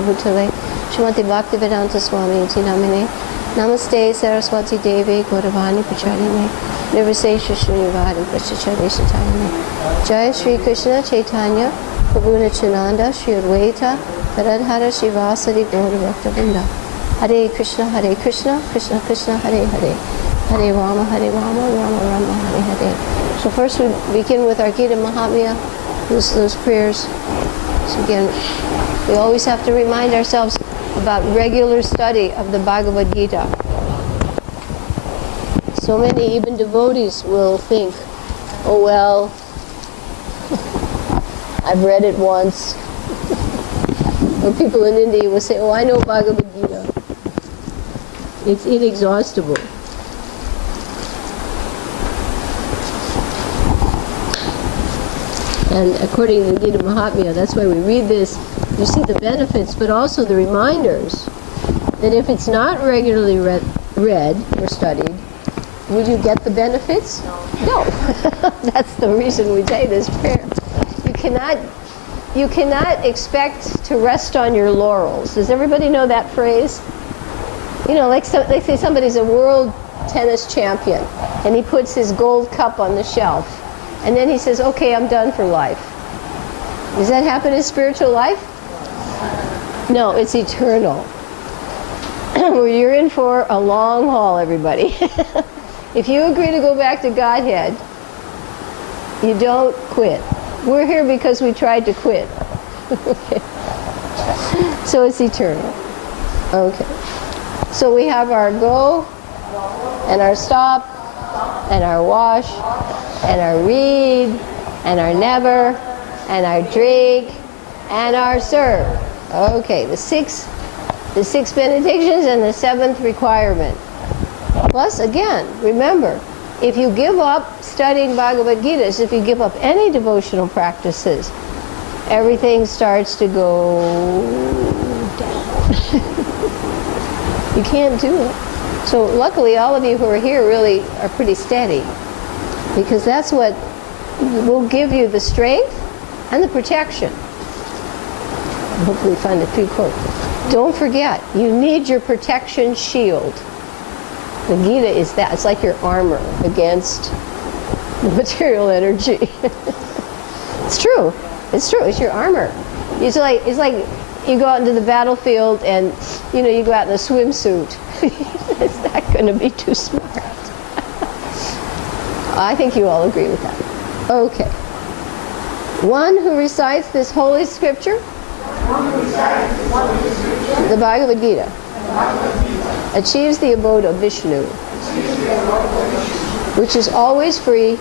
Bhutale, Shrimati Bhaktivedanta Swami Iti Namine, Namaste Saraswati Devi Gauravani Pacharine, Nirvisesha Shrinivari Prachachari Satayane, Jaya Shri Krishna Chaitanya, Prabhu Nityananda, Shri Advaita, Radhara Shivasari Gaura Bhaktavinda, Hare Krishna, Krishna Krishna, Hare Hare, Hare Rama, Rama Rama, Hare Hare. So first we begin with our Gita Mahatmya, those prayers. So again, we always have to remind ourselves about regular study of the Bhagavad Gita. So many, even devotees, will think, oh well, I've read it once. Or people in India will say, oh, I know Bhagavad Gita. It's inexhaustible. And according to the Gita Mahatmya, that's why we read this. You see the benefits, but also the reminders that if it's not regularly read or studied, will you get the benefits? No. That's the reason we say this prayer. You cannot expect to rest on your laurels. Does everybody know that phrase? You know, like say somebody's a world tennis champion, and he puts his gold cup on the shelf. And then he says, okay, I'm done for life. Does that happen in spiritual life? No, it's eternal. Well, you're in for a long haul, everybody. If you agree to go back to Godhead, you don't quit. We're here because we tried to quit. So it's eternal. Okay. So we have our go, and our stop, and our wash, and our read, and our never, and our drink, and our serve. Okay, the six benedictions and the seventh requirement. Plus, again, remember, if you give up studying Bhagavad Gita, as if you give up any devotional practices, everything starts to go down. You can't do it. So luckily, all of you who are here really are pretty steady, because that's what will give you the strength and the protection. Hopefully find a few quotes. Don't forget, you need your protection shield. The Gita is that. It's like your armor against the material energy. It's true. It's true. It's your armor. It's like you go out into the battlefield and you go out in a swimsuit. It's not going to be too smart. I think you all agree with that. Okay. One who recites this holy scripture, the Bhagavad Gita, achieves the abode of Vishnu, which is always free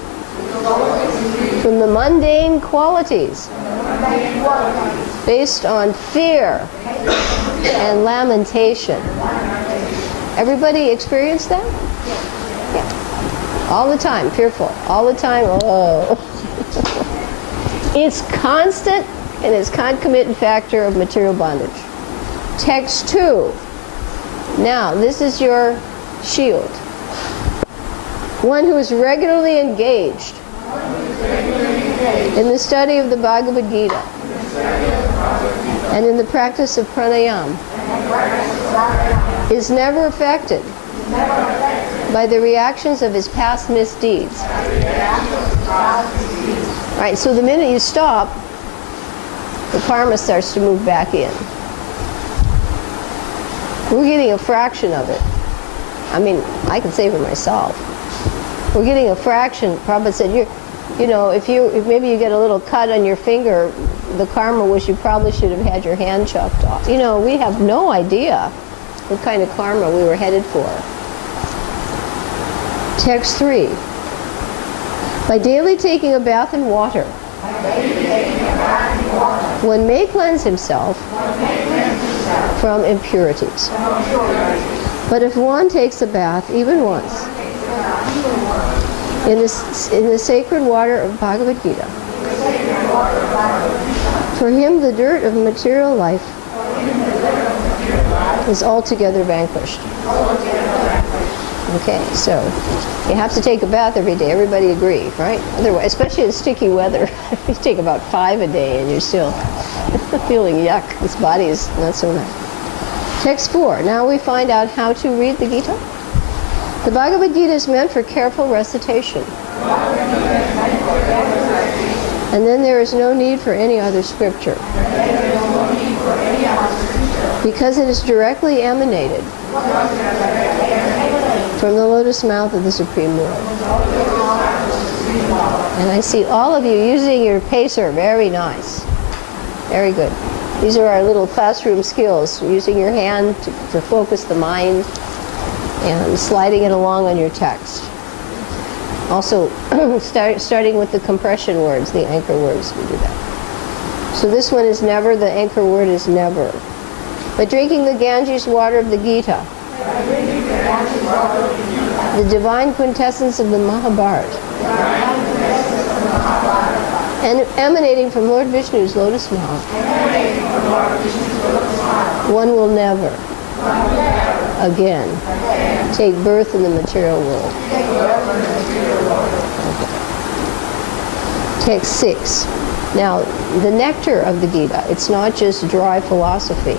from the mundane qualities based on fear and lamentation. Everybody experience that? Yeah. All the time, fearful. All the time, oh. It's constant and it's concomitant factor of material bondage. Text 2. Now, this is your shield. One who is regularly engaged in the study of the Bhagavad Gita and in the practice of pranayama is never affected by the reactions of his past misdeeds. All right, so the minute you stop, the karma starts to move back in. We're getting a fraction of it. I mean, I can say for myself. We're getting a fraction. Prabhupada said, if maybe you get a little cut on your finger, the karma was you probably should have had your hand chopped off. We have no idea what kind of karma we were headed for. Text 3. By daily taking a bath in water, one may cleanse himself from impurities. But if one takes a bath even once in the sacred water of Bhagavad Gita, for him the dirt of material life is altogether vanquished. Okay, so you have to take a bath every day. Everybody agree, right? Otherwise, especially in sticky weather, you take about 5 a day and you're still feeling yuck. This body is not so nice. Text 4. Now we find out how to read the Gita. The Bhagavad Gita is meant for careful recitation. And then there is no need for any other scripture. Because it is directly emanated from the lotus mouth of the Supreme Lord. And I see all of you using your pacer. Very nice. Very good. These are our little classroom skills, using your hand to focus the mind and sliding it along on your text. Also, starting with the compression words, the anchor words, we do that. So this one is never, the anchor word is never. By drinking the Ganges water of the Gita, the divine quintessence of the Mahabharata, and emanating from Lord Vishnu's lotus mouth, one will never again take birth in the material world. Text 6. Now, the nectar of the Gita, it's not just dry philosophy.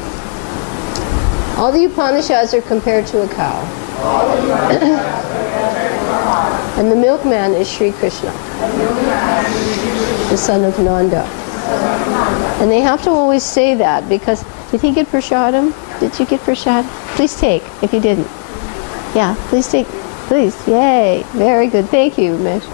All the Upanishads are compared to a cow. And the milkman is Sri Krishna, the son of Nanda. And they have to always say that because, did he get prasadam? Did you get prasadam? Please take, if you didn't. Yeah, please take, please. Yay, very good. Thank you, Mish.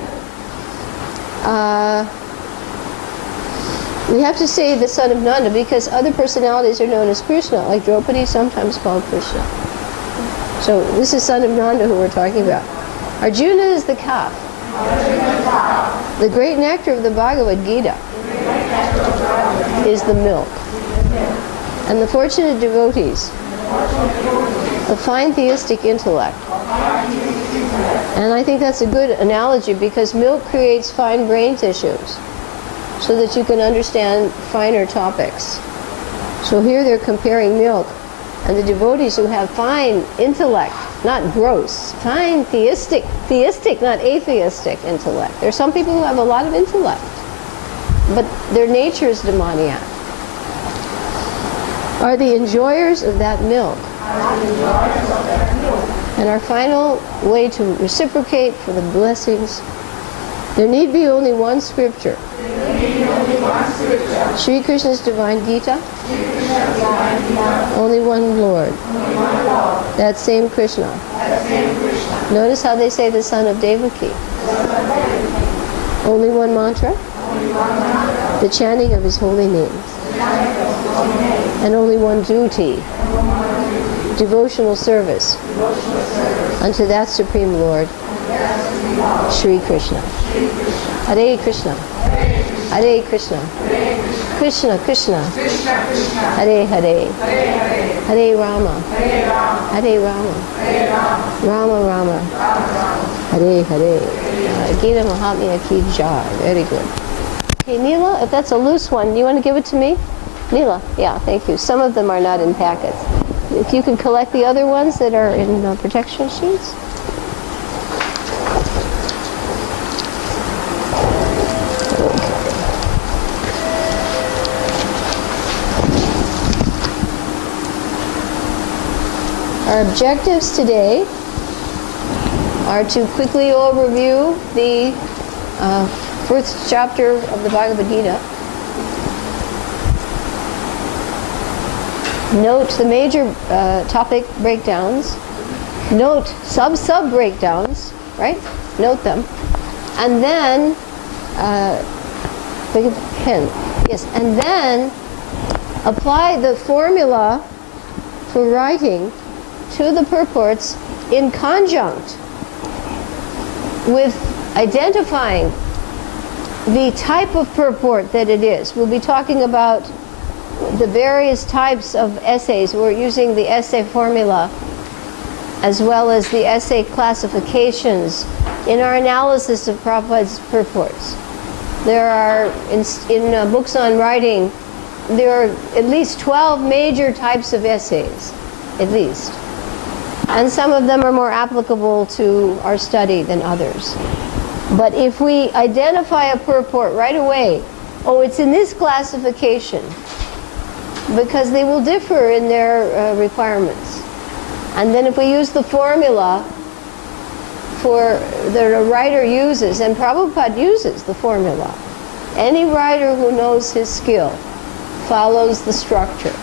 We have to say the son of Nanda because other personalities are known as Krishna, like Draupadi is sometimes called Krishna. So this is son of Nanda who we're talking about. Arjuna is the calf. The great nectar of the Bhagavad Gita is the milk. And the fortunate devotees, the fine theistic intellect. And I think that's a good analogy because milk creates fine brain tissues so that you can understand finer topics. So here they're comparing milk and the devotees who have fine intellect, not gross, fine theistic, not atheistic intellect. There are some people who have a lot of intellect, but their nature is demoniac. Are the enjoyers of that milk. And our final way to reciprocate for the blessings, there need be only one scripture. Sri Krishna's divine Gita. Only one Lord. That same Krishna. Notice how they say the son of Devaki. Only one mantra. The chanting of his holy names. And only one duty. Devotional service unto that Supreme Lord, Sri Krishna. Hare Krishna. Hare Krishna. Krishna Krishna. Hare Hare. Hare Rama. Hare Rama. Rama Rama. Hare Hare. Gita Mahatmya Ki Jai. Very good. Okay, Neela, if that's a loose one, do you want to give it to me? Neela, yeah, thank you. Some of them are not in packets. If you can collect the other ones that are in protection sheets. Our objectives today are to quickly overview the first chapter of the Bhagavad Gita. Note the major topic breakdowns. Note sub breakdowns, right? Note them. And then, big pen. Yes, and then apply the formula for writing to the purports in conjunct with identifying the type of purport that it is. We'll be talking about the various types of essays. We're using the essay formula as well as the essay classifications in our analysis of Prabhupada's purports. There are, in books on writing, there are at least 12 major types of essays, at least. And some of them are more applicable to our study than others. But if we identify a purport right away, oh, it's in this classification, because they will differ in their requirements. And then if we use the formula that a writer uses, and Prabhupada uses the formula, any writer who knows his skill follows the structure,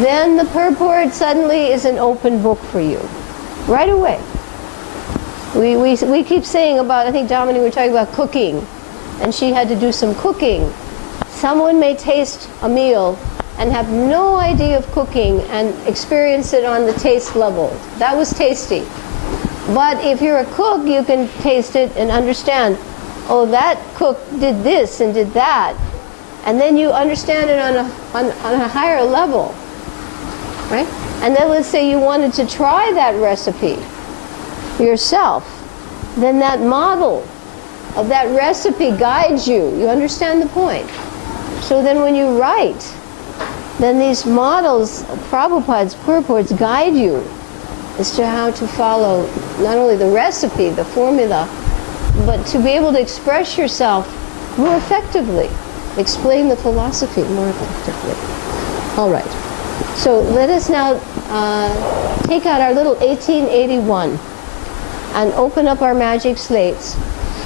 then the purport suddenly is an open book for you, right away. We keep saying about, I think Dominique, we were talking about cooking, and she had to do some cooking. Someone may taste a meal and have no idea of cooking and experience it on the taste level. That was tasty. But if you're a cook, you can taste it and understand, oh, that cook did this and did that. And then you understand it on a higher level, right? And then let's say you wanted to try that recipe yourself. Then that model of that recipe guides you. You understand the point? So then when you write, then these models, Prabhupada's purports, guide you as to how to follow not only the recipe, the formula, but to be able to express yourself more effectively, explain the philosophy more effectively. All right. So let us now take out our little 1881 and open up our magic slates.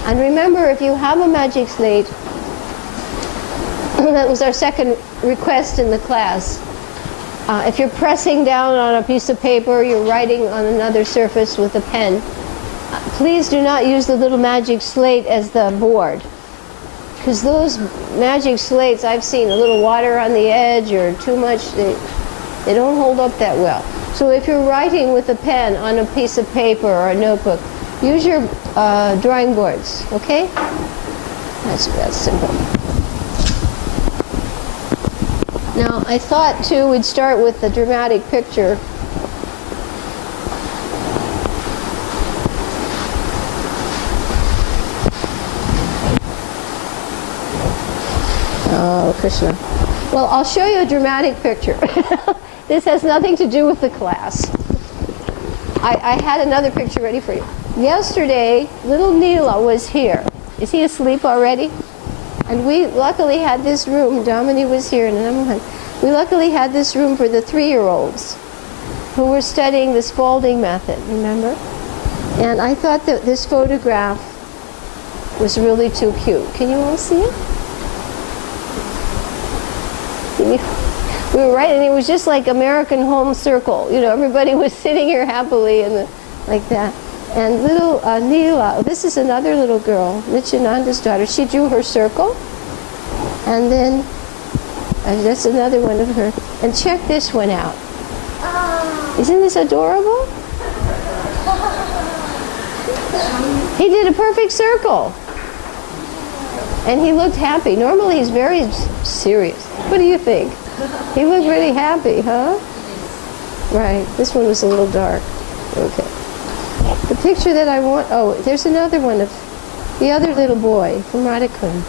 And remember, if you have a magic slate, that was our second request in the class. If you're pressing down on a piece of paper, you're writing on another surface with a pen, please do not use the little magic slate as the board. Because those magic slates, I've seen a little water on the edge or too much, they don't hold up that well. So if you're writing with a pen on a piece of paper or a notebook, use your drawing boards, okay? That's simple. Now, I thought, too, we'd start with the dramatic picture. Oh, Krishna. Well, I'll show you a dramatic picture. This has nothing to do with the class. I had another picture ready for you. Yesterday, little Neela was here. Is he asleep already? And we luckily had this room. Dominique was here, and we luckily had this room for the 3-year-olds who were studying the Spalding method, remember? And I thought that this photograph was really too cute. Can you all see it? We were right, and it was just like American Home Circle. You know, everybody was sitting here happily and like that. And little Neela, this is another little girl, Nityananda's daughter. She drew her circle. And then that's another one of her. And check this one out. Isn't this adorable? He did a perfect circle. And he looked happy. Normally he's very serious. What do you think? He looked really happy, huh? Right. This one was a little dark. Okay. The picture that I want, oh, there's another one of the other little boy from Radhakund.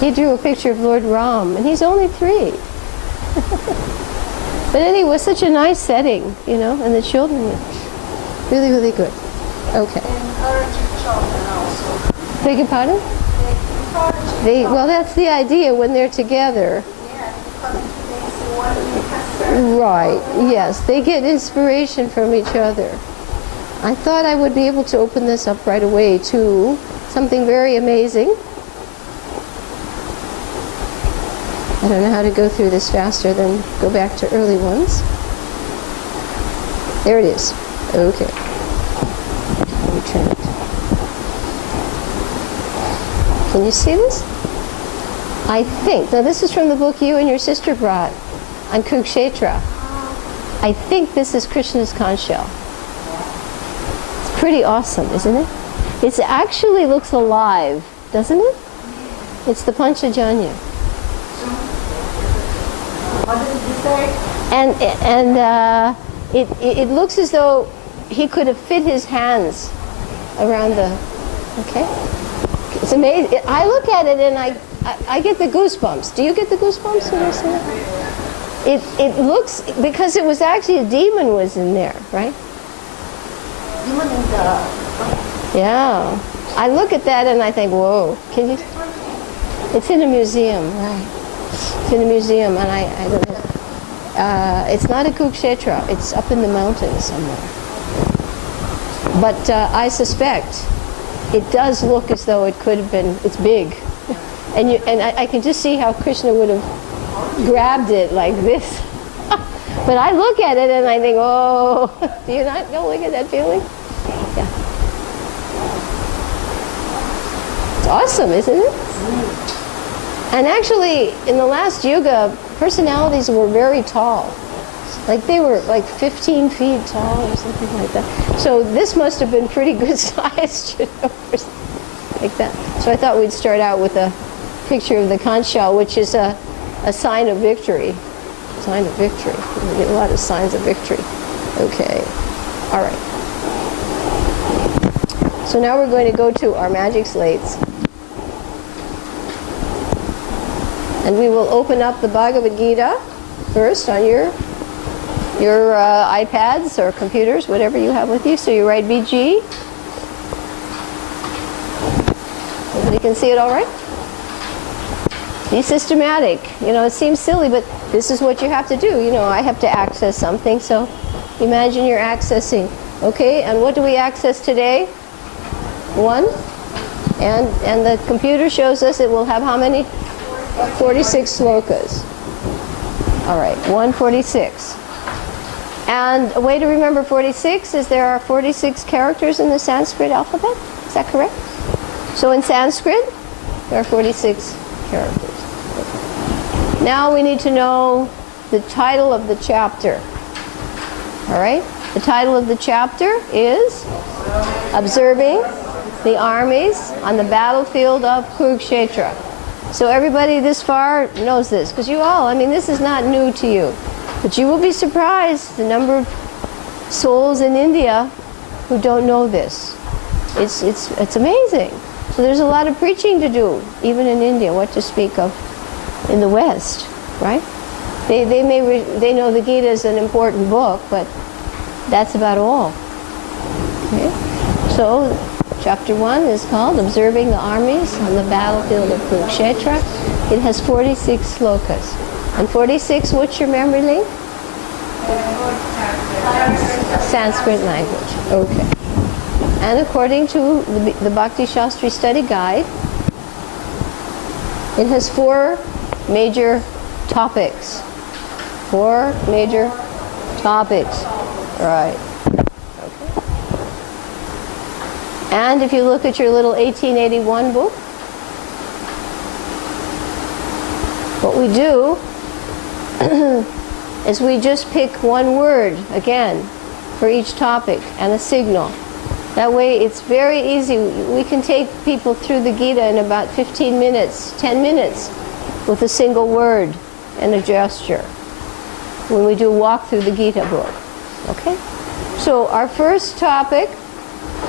He drew a picture of Lord Ram, and he's only 3. But anyway, it was such a nice setting, you know, and the children were really, really good. Okay. Children also. Beg your pardon? Well, that's the idea when they're together. Yeah, because Right, yes, they get inspiration from each other. I thought I would be able to open this up right away to something very amazing. I don't know how to go through this faster than go back to early ones. There it is. Okay. Let me turn it. Can you see this? I think, now this is from the book you and your sister brought on Kurukshetra. I think this is Krishna's conch shell. It's pretty awesome, isn't it? It actually looks alive, doesn't it? It's the Panchajanya. what did you say? And it looks as though he could have fit his hands around the, okay? It's amazing. I look at it and I get the goosebumps. Do you get the goosebumps when you see it? It looks, because it was actually a demon was in there, right? Demon in the... Yeah. I look at that and I think, whoa, can you? It's in a museum, right? It's in a museum, and I don't know. It's not a Kurukshetra. It's up in the mountains somewhere. But I suspect it does look as though it could have been. It's big, and I can just see how Krishna would have grabbed it like this. But I look at it and I think, oh, do you not go look at that feeling? Yeah. It's awesome, isn't it? And actually, in the last yuga, personalities were very tall. Like they were like 15 feet tall or something like that. So this must have been pretty good sized, you know, like that. So I thought we'd start out with a picture of the conch shell, which is a sign of victory. Sign of victory. We get a lot of signs of victory. Okay. All right. So now we're going to go to our magic slates. And we will open up the Bhagavad Gita first on your iPads or computers, whatever you have with you. So you write BG. Everybody can see it all right? Be systematic. You know, it seems silly, but this is what you have to do. You know, I have to access something, so imagine you're accessing. Okay, and what do we access today? 1. And the computer shows us it will have how many? 46 slokas. All right, 146. And a way to remember 46 is there are 46 characters in the Sanskrit alphabet. Is that correct? So in Sanskrit, there are 46 characters. Now we need to know the title of the chapter. All right? The title of the chapter is Observing the Armies on the Battlefield of Kurukshetra. So everybody this far knows this, because you all, I mean, this is not new to you. But you will be surprised the number of souls in India who don't know this. It's amazing. So there's a lot of preaching to do, even in India, what to speak of in the West, right? They know the Gita is an important book, but that's about all. Okay? So chapter 1 is called Observing the Armies on the Battlefield of Kurukshetra. It has 46 slokas. And 46, what's your memory link? Sanskrit language. Okay. And according to the Bhakti Shastri Study Guide, it has 4 major topics. 4 major topics. Right. Okay. And if you look at your little 1881 book, what we do is we just pick one word, again, for each topic and a signal. That way it's very easy. We can take people through the Gita in about 15 minutes, 10 minutes, with a single word and a gesture when we do a walk through the Gita book. Okay? So our first topic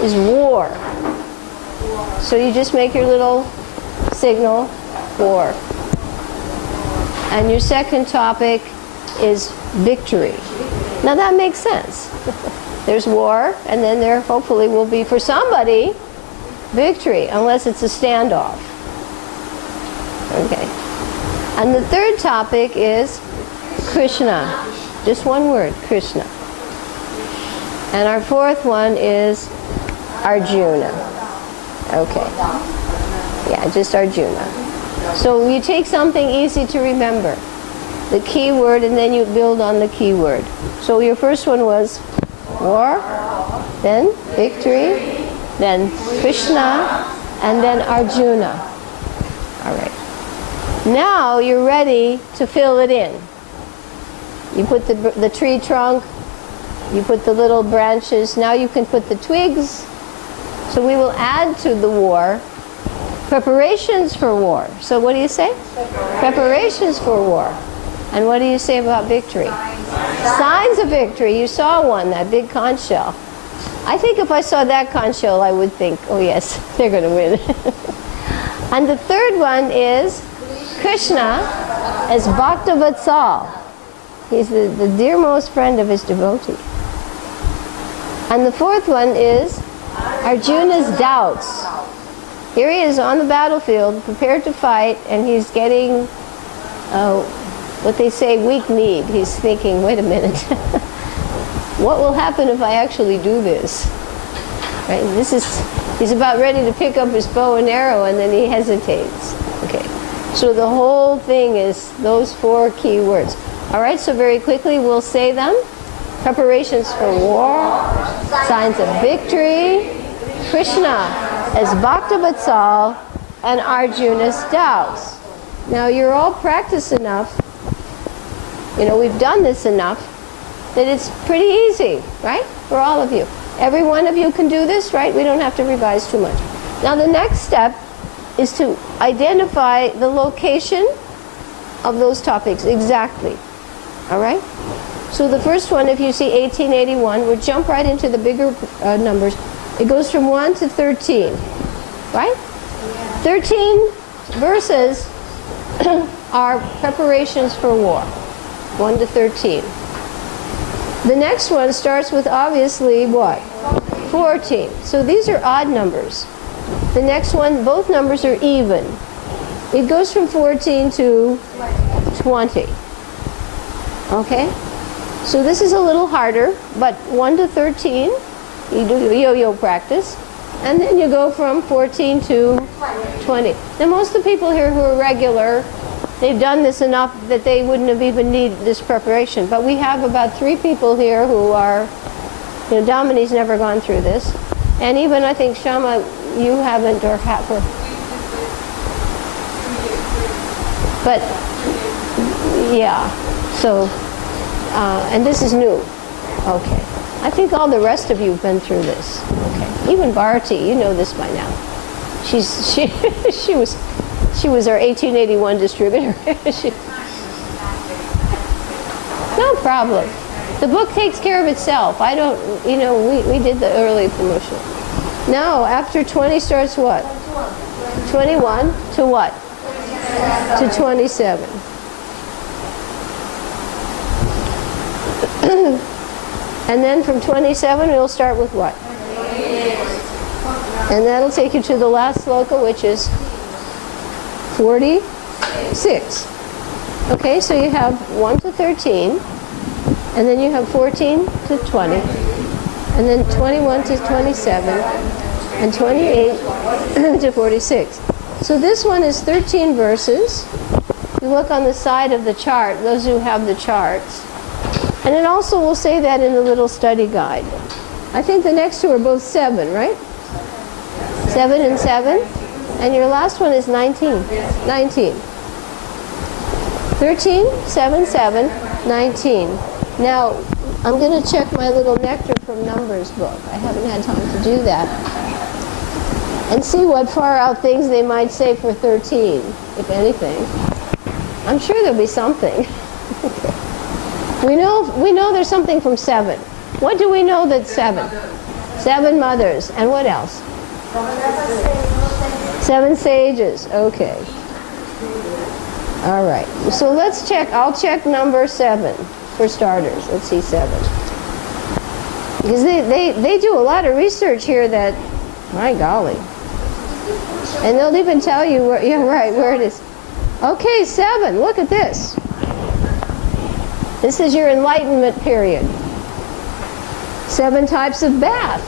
is war. So you just make your little signal, war. And your second topic is victory. Now that makes sense. There's war, and then there hopefully will be, for somebody, victory, unless it's a standoff. Okay. And the third topic is Krishna. Just one word, Krishna. And our fourth one is Arjuna. Okay. Yeah, just Arjuna. So you take something easy to remember, the key word, and then you build on the key word. So your first one was war, then victory, then Krishna, and then Arjuna. All right. Now you're ready to fill it in. You put the tree trunk, you put the little branches, now you can put the twigs. So we will add to the war preparations for war. So what do you say? Preparations for war. And what do you say about victory? Signs of victory. You saw one, that big conch shell. I think if I saw that conch shell, I would think, oh yes, they're going to win. And the third one is Krishna as Bhaktavatsal. He's the dearmost friend of his devotee. And the fourth one is Arjuna's doubts. Here he is on the battlefield, prepared to fight, and he's getting what they say, weak need. He's thinking, wait a minute, what will happen if I actually do this? Right? He's about ready to pick up his bow and arrow, and then he hesitates. Okay. So the whole thing is those 4 key words. All right, so very quickly we'll say them. Preparations for war, signs of victory, Krishna as Bhaktavatsal, and Arjuna's doubts. Now you're all practiced enough, we've done this enough, that it's pretty easy, right? For all of you. Every one of you can do this, right? We don't have to revise too much. Now the next step is to identify the location of those topics exactly. All right? So the first one, if you see 1881, we'll jump right into the bigger numbers. It goes from 1 to 13, right? 13 verses are preparations for war, 1 to 13. The next one starts with obviously what? 14. So these are odd numbers. The next one, both numbers are even. It goes from 14 to 20. Okay? So this is a little harder, but 1 to 13, you do yo-yo practice, and then you go from 14 to 20. Now most of the people here who are regular, they've done this enough that they wouldn't have even needed this preparation. But we have about 3 people here who are, Damini's never gone through this. And even I think Shama, you haven't, or have. But, yeah, so, and this is new. Okay. I think all the rest of you have been through this. Okay. Even Bharati, you know this by now. She was our 1881 distributor. No problem. The book takes care of itself. I don't, we did the early promotion. Now, after 20 starts what? 21 to what? To 27. And then from 27, we'll start with what? And that'll take you to the last sloka, which is 46. Okay, so you have 1 to 13, and then you have 14 to 20, and then 21 to 27, and 28 to 46. So this one is 13 verses. You look on the side of the chart, those who have the charts. And it also will say that in the little study guide. I think the next 2 are both 7, right? 7 and 7. And your last one is 19. 19. 13, 7, 7, 19. Now, I'm going to check my little Nectar from Numbers book. I haven't had time to do that. And see what far out things they might say for 13, if anything. I'm sure there'll be something. We know there's something from 7. What do we know that's 7? 7 mothers. And what else? 7 sages. Okay. All right. So let's check. I'll check number 7 for starters. Let's see 7. Because they do a lot of research here that, my golly. And they'll even tell you where, yeah, right, where it is. Okay, 7. Look at this. This is your enlightenment period. 7 types of bath.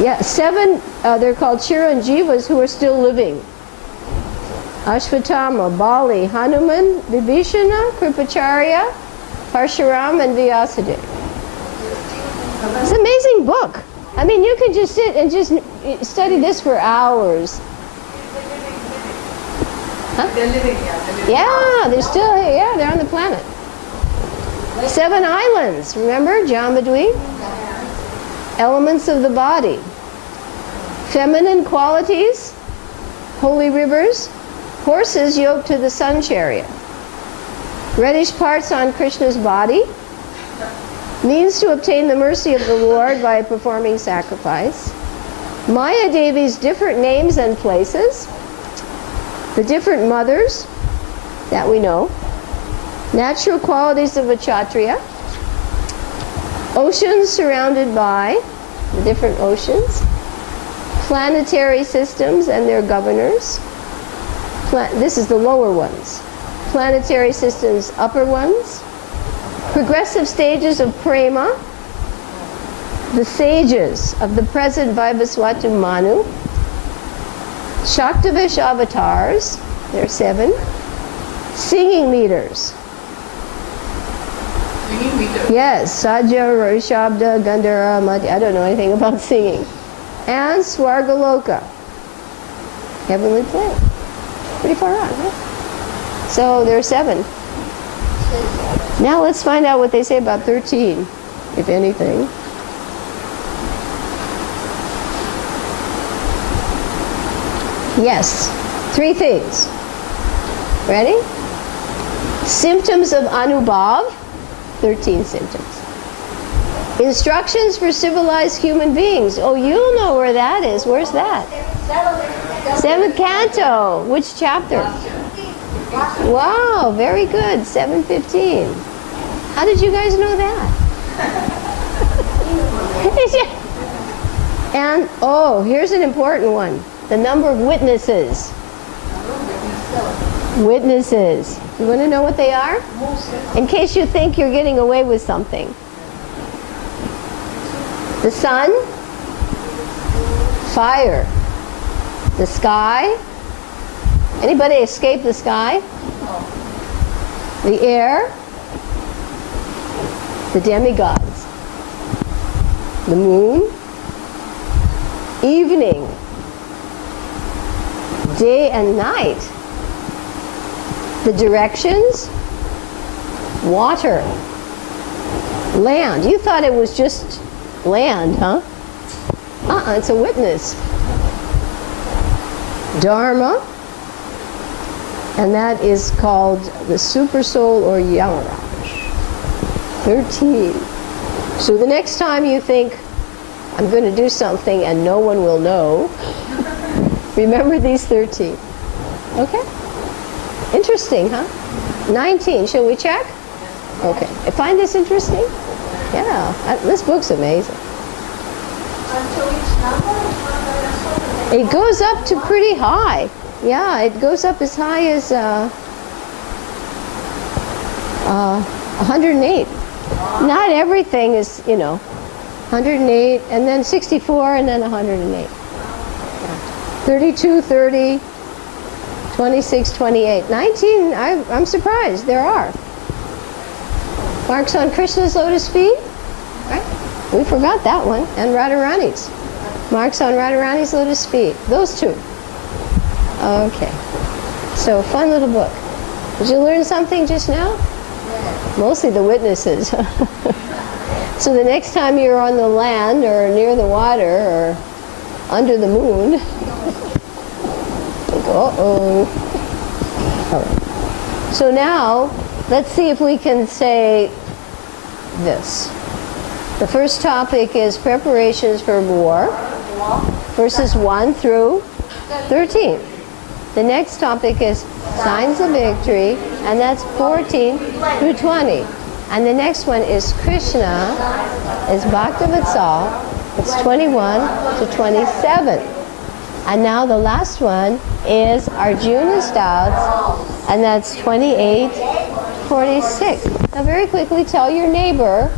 Yeah, 7, they're called Chiranjivas who are still living. Ashvatthama, Bali, Hanuman, Vibhishana, Kripacharya, Parshuram, and Vyasadeva. It's an amazing book. I mean, you can just sit and just study this for hours. Huh? They're living here. Yeah, they're still here. Yeah, they're on the planet. 7 islands. Remember? Jambudvi? Elements of the body. Feminine qualities. Holy rivers. Horses yoked to the sun chariot. Reddish parts on Krishna's body. Means to obtain the mercy of the Lord by performing sacrifice. Maya Devi's different names and places. The different mothers that we know. Natural qualities of a Kshatriya. Oceans surrounded by the different oceans. Planetary systems and their governors. This is the lower ones. Planetary systems, upper ones. Progressive stages of prema. The sages of the present Vibhaswatu Manu. Shaktavish avatars, there are 7. Singing meters. Singing meters? Yes, Sajja, Rishabda, Gandhara, Madhya. I don't know anything about singing. And Swargaloka, heavenly plane. Pretty far out, huh? So there are 7. Now let's find out what they say about 13, if anything. Yes, 3 things. Ready? Symptoms of Anubhav, 13 symptoms. Instructions for civilized human beings. Oh, you know where that is. Where's that? 7th canto. Which chapter? Wow, very good. 7:15. How did you guys know that? And, oh, here's an important one. The number of witnesses. Witnesses. You want to know what they are? In case you think you're getting away with something. The sun, fire, the sky. Anybody escape the sky? The air, the demigods, the moon, evening, day and night, the directions, water, land. You thought it was just land, huh? It's a witness. Dharma, and that is called the super soul or Yamaraj. 13. So the next time you think, I'm going to do something and no one will know, remember these 13. Okay? Interesting, huh? 19. Shall we check? Okay. I find this interesting? Yeah. This book's amazing. Until which number? It goes up to pretty high. Yeah, it goes up as high as 108. Not everything is, 108, and then 64, and then 108. 32, 30, 26, 28. 19, I'm surprised. There are. Marks on Krishna's lotus feet. Right? We forgot that one. And Radharani's. Marks on Radharani's lotus feet. Those 2. Okay. So, fun little book. Did you learn something just now? Yeah. Mostly the witnesses. So the next time you're on the land or near the water or under the moon, think, uh-oh. All right. So now, let's see if we can say this. The first topic is preparations for war, verses 1 through 13. The next topic is signs of victory, and that's 14 through 20. And the next one is Krishna, is Bhaktivatsal, it's 21 to 27. And now the last one is Arjuna's doubts, and that's 28 to 46. Now very quickly tell your neighbor,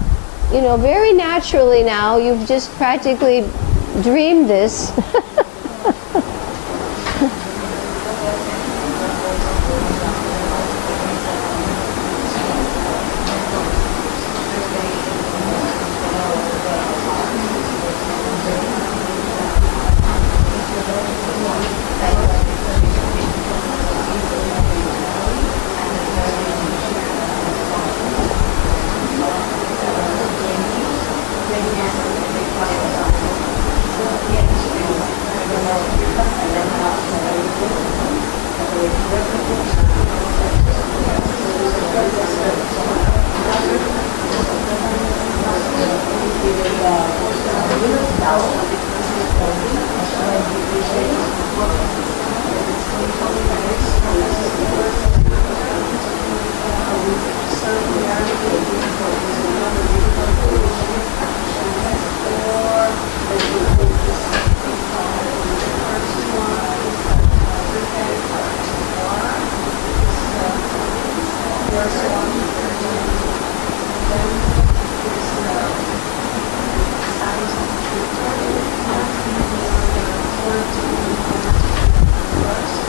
very naturally now, you've just practically dreamed this.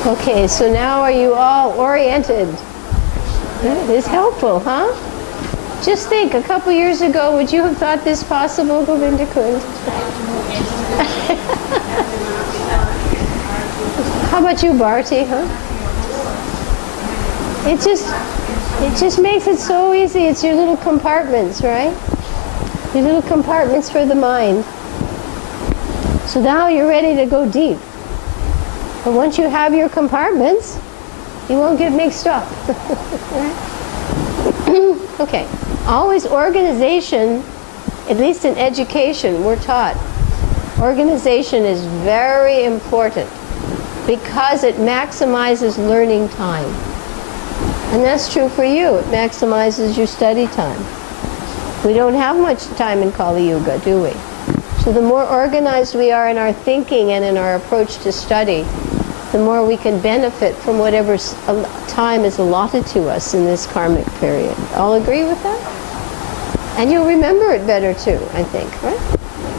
Okay, so now are you all oriented? It is helpful, huh? Just think, a couple years ago, would you have thought this possible, Govinda Kund? How about you, Bharti, huh? It just makes it so easy. It's your little compartments, right? Your little compartments for the mind. So now you're ready to go deep. And once you have your compartments, you won't get mixed up. Okay. Always organization, at least in education, we're taught. Organization is very important because it maximizes learning time. And that's true for you. It maximizes your study time. We don't have much time in Kali Yuga, do we? So the more organized we are in our thinking and in our approach to study, the more we can benefit from whatever time is allotted to us in this karmic period. All agree with that? And you'll remember it better too, I think, right?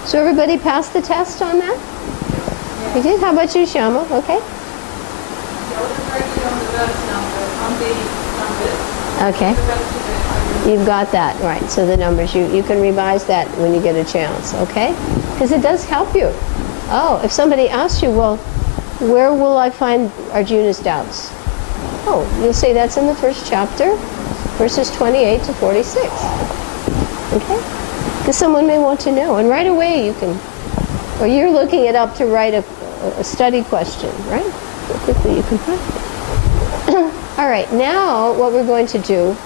So everybody passed the test on that? You did? How about you, Shama? Okay. Okay. You've got that, right. So the numbers, you can revise that when you get a chance, okay? Because it does help you. Oh, if somebody asks you, well, where will I find Arjuna's doubts? Oh, you'll say that's in the first chapter, verses 28 to 46. Okay? Because someone may want to know. And right away you can, or you're looking it up to write a study question, right? So quickly you can find it. All right, now what we're going to do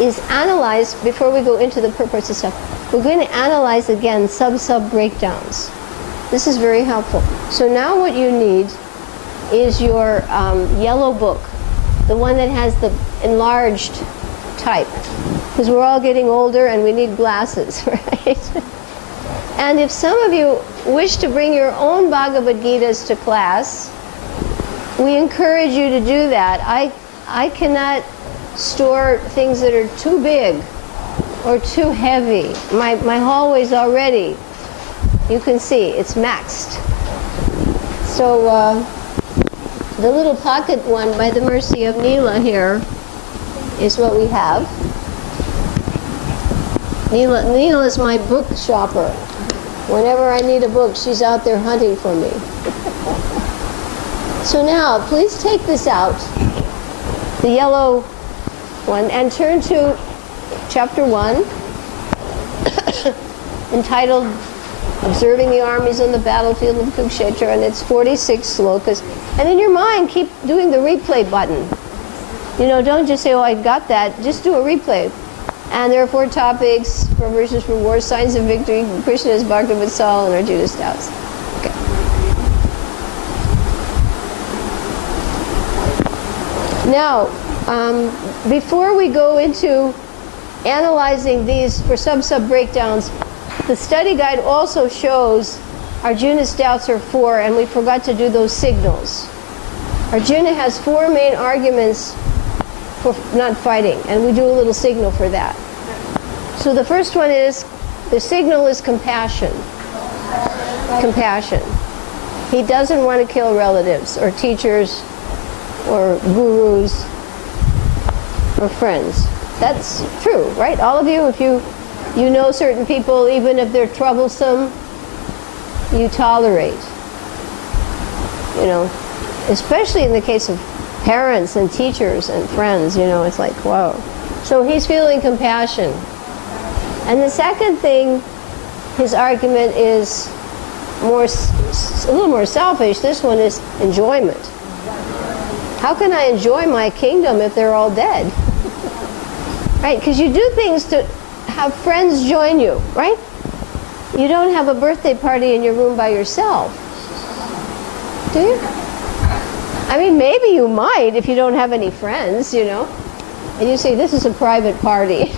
is analyze, before we go into the purports and stuff, we're going to analyze again sub-sub breakdowns. This is very helpful. So now what you need is your yellow book, the one that has the enlarged type, because we're all getting older and we need glasses, right? And if some of you wish to bring your own Bhagavad Gitas to class, we encourage you to do that. I cannot store things that are too big or too heavy. My hallway's already, you can see, it's maxed. So the little pocket one, by the mercy of Neela here, is what we have. Neela is my book shopper. Whenever I need a book, she's out there hunting for me. So now, please take this out, the yellow one, and turn to chapter 1, entitled Observing the Armies on the Battlefield of Kurukshetra, and it's 46 slokas. And in your mind, keep doing the replay button. You know, don't just say, oh, I got that. Just do a replay. And there are 4 topics, 4 verses for war, signs of victory, Krishna's Bhakti Vatsal, and Arjuna's doubts. Okay. Now, before we go into analyzing these for sub-sub breakdowns, the study guide also shows Arjuna's doubts are 4, and we forgot to do those signals. Arjuna has 4 main arguments for not fighting, and we do a little signal for that. So the first one is, the signal is compassion. Compassion. He doesn't want to kill relatives or teachers or gurus or friends. That's true, right? All of you, if you know certain people, even if they're troublesome, you tolerate. You know, especially in the case of parents and teachers and friends, you know, it's like, whoa. So he's feeling compassion. And the second thing, his argument is a little more selfish. This one is enjoyment. How can I enjoy my kingdom if they're all dead? Right? Because you do things to have friends join you, right? You don't have a birthday party in your room by yourself, do you? I mean, maybe you might if you don't have any friends, you know. And you say, this is a private party.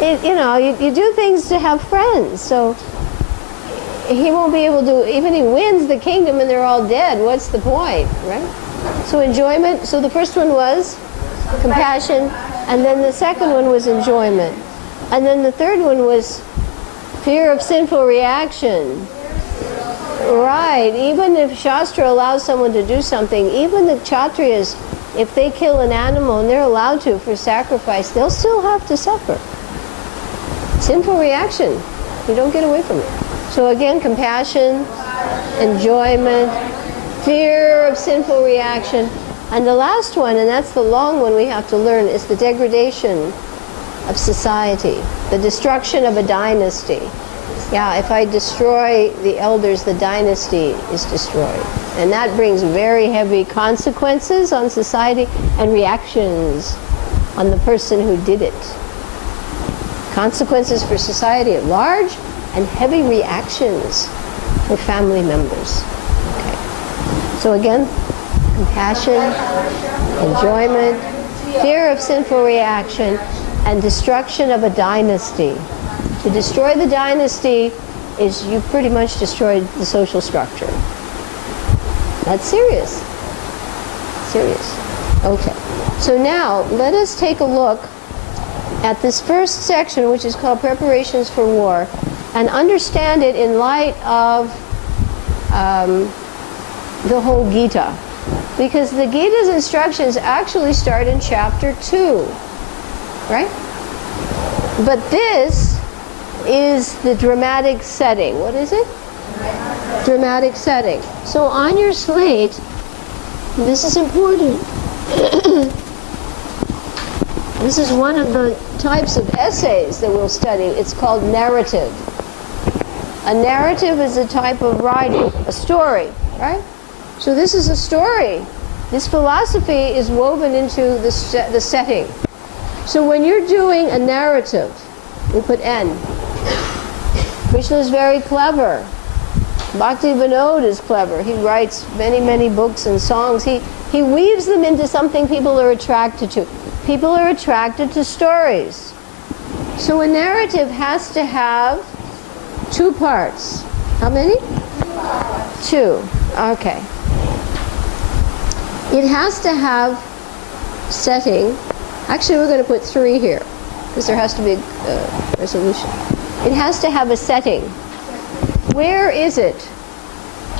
You do things to have friends. So he won't be able to, even he wins the kingdom and they're all dead, what's the point, right? So enjoyment, so the first one was compassion, and then the second one was enjoyment. And then the third one was fear of sinful reaction. Right. Even if Shastra allows someone to do something, even the Kshatriyas, if they kill an animal and they're allowed to for sacrifice, they'll still have to suffer. Sinful reaction. You don't get away from it. So again, compassion, enjoyment, fear of sinful reaction. And the last one, and that's the long one we have to learn, is the degradation of society, the destruction of a dynasty. Yeah, if I destroy the elders, the dynasty is destroyed. And that brings very heavy consequences on society and reactions on the person who did it. Consequences for society at large and heavy reactions for family members. Okay. So again, compassion, enjoyment, fear of sinful reaction, and destruction of a dynasty. To destroy the dynasty is you pretty much destroyed the social structure. That's serious. Serious. Okay. So now let us take a look at this first section, which is called Preparations for War, and understand it in light of the whole Gita. Because the Gita's instructions actually start in chapter 2, right? But this is the dramatic setting. What is it? Dramatic setting. So on your slate, this is important. This is one of the types of essays that we'll study. It's called narrative. A narrative is a type of writing, a story, right? So this is a story. This philosophy is woven into the setting. So when you're doing a narrative, we put N. Krishna is very clever. Bhakti Vinod is clever. He writes many, many books and songs. He weaves them into something people are attracted to. People are attracted to stories. So a narrative has to have 2 parts. How many? 2. Okay. It has to have setting. Actually, we're going to put 3 here because there has to be a resolution. It has to have a setting. Where is it?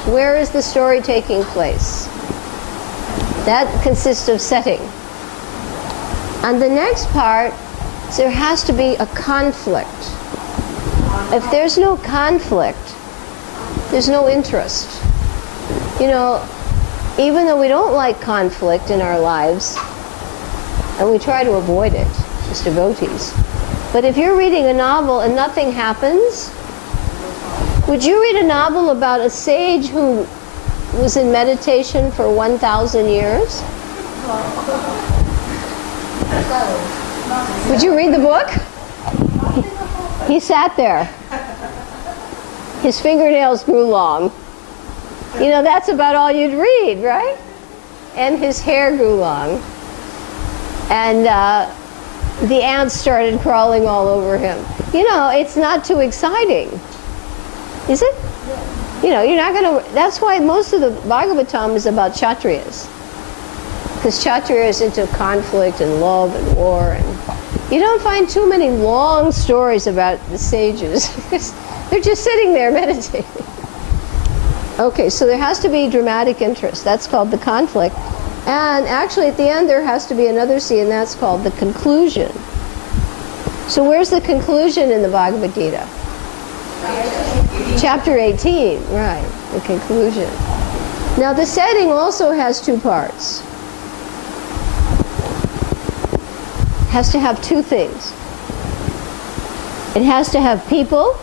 Where is the story taking place? That consists of setting. And the next part, there has to be a conflict. If there's no conflict, there's no interest. You know, even though we don't like conflict in our lives, and we try to avoid it as devotees, but if you're reading a novel and nothing happens, would you read a novel about a sage who was in meditation for 1,000 years? Would you read the book? He sat there. His fingernails grew long. You know, that's about all you'd read, right? And his hair grew long. And the ants started crawling all over him. You know, it's not too exciting. Is it? You know, you're not going to... That's why most of the Bhagavatam is about Kshatriyas. Because Kshatriya is into conflict and love and war. And you don't find too many long stories about the sages. Because they're just sitting there meditating. Okay, so there has to be dramatic interest. That's called the conflict. And actually at the end there has to be another C, and that's called the conclusion. So where's the conclusion in the Bhagavad Gita? Chapter 18, right, the conclusion. Now the setting also has 2 parts. It has to have 2 things. It has to have people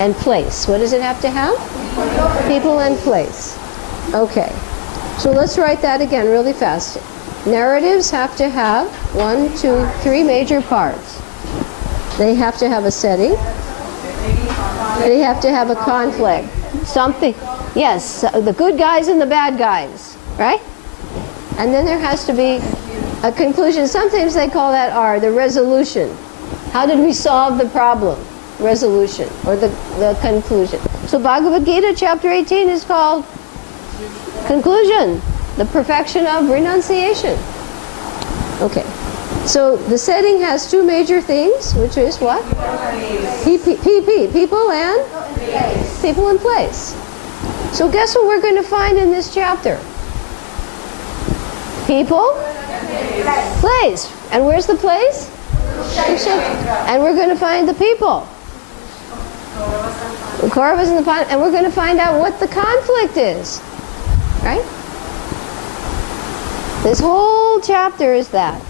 and place. What does it have to have? People and place. Okay. So let's write that again really fast. Narratives have to have 1, 2, 3 major parts. They have to have a setting. They have to have a conflict. Something. Yes, the good guys and the bad guys, right? And then there has to be a conclusion. Sometimes they call that R, the resolution. How did we solve the problem? Resolution, or the conclusion. So Bhagavad Gita chapter 18 is called conclusion, the perfection of renunciation. Okay, so the setting has 2 major things, which is what? PP, people and place. People and place. So guess what we're going to find in this chapter? People, place. And where's the place? And we're going to find the people. Kauravas and the Pandavas, and we're going to find out what the conflict is. Right? This whole chapter is that.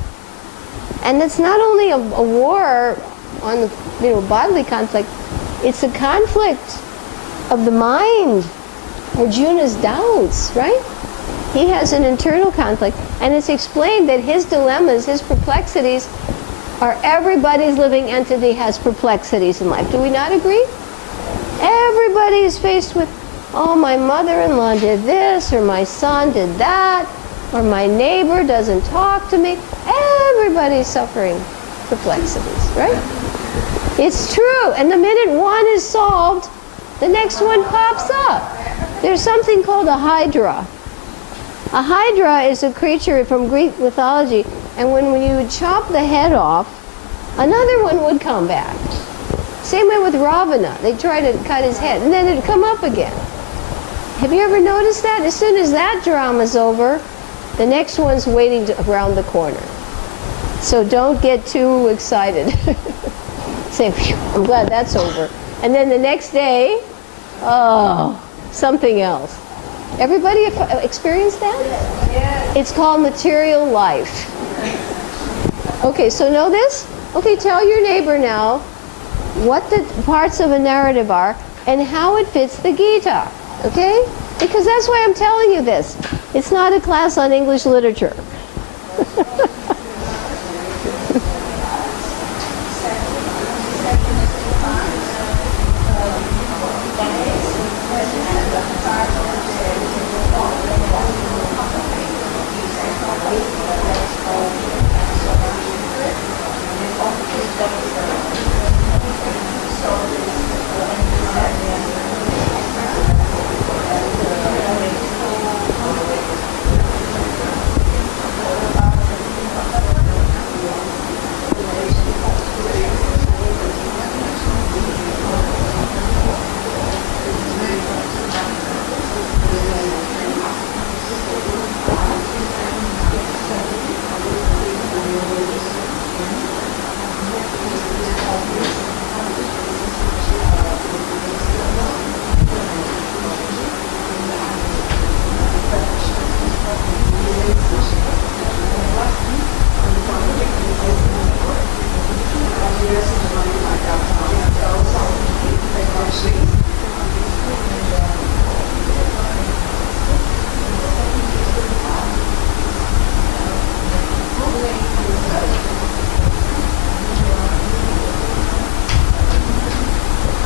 And it's not only a war on the bodily conflict, it's a conflict of the mind. Arjuna's doubts, right? He has an internal conflict, and it's explained that his dilemmas, his perplexities, are everybody's living entity has perplexities in life. Do we not agree? Everybody is faced with, oh, my mother-in-law did this, or my son did that, or my neighbor doesn't talk to me. Everybody's suffering perplexities, right? It's true, and the minute one is solved, the next one pops up. There's something called a hydra. A hydra is a creature from Greek mythology, and when you would chop the head off, another one would come back. Same way with Ravana. They try to cut his head, and then it'd come up again. Have you ever noticed that? As soon as that drama's over, the next one's waiting around the corner. So don't get too excited. Say, I'm glad that's over. And then the next day, oh, something else. Everybody experience that? Yes. It's called material life. Okay, so know this? Okay, tell your neighbor now what the parts of a narrative are and how it fits the Gita. Okay? Because that's why I'm telling you this. It's not a class on English literature.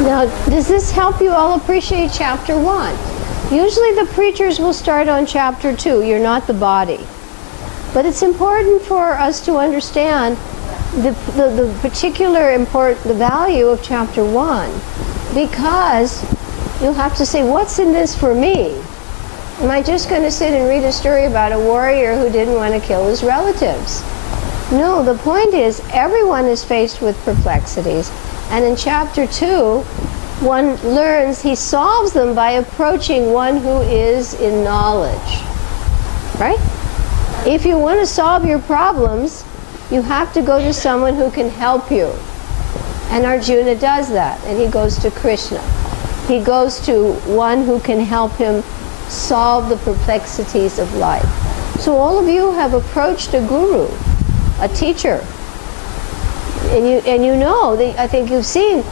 Now, does this help you all appreciate chapter 1? Usually the preachers will start on chapter 2. You're not the body. But it's important for us to understand the particular the value of chapter 1, because you'll have to say, what's in this for me? Am I just going to sit and read a story about a warrior who didn't want to kill his relatives? No, the point is everyone is faced with perplexities. And in chapter 2, one learns he solves them by approaching one who is in knowledge. Right? If you want to solve your problems, you have to go to someone who can help you. And Arjuna does that, and he goes to Krishna. He goes to one who can help him solve the perplexities of life. So all of you have approached a guru, a teacher. And you know, I think you've seen,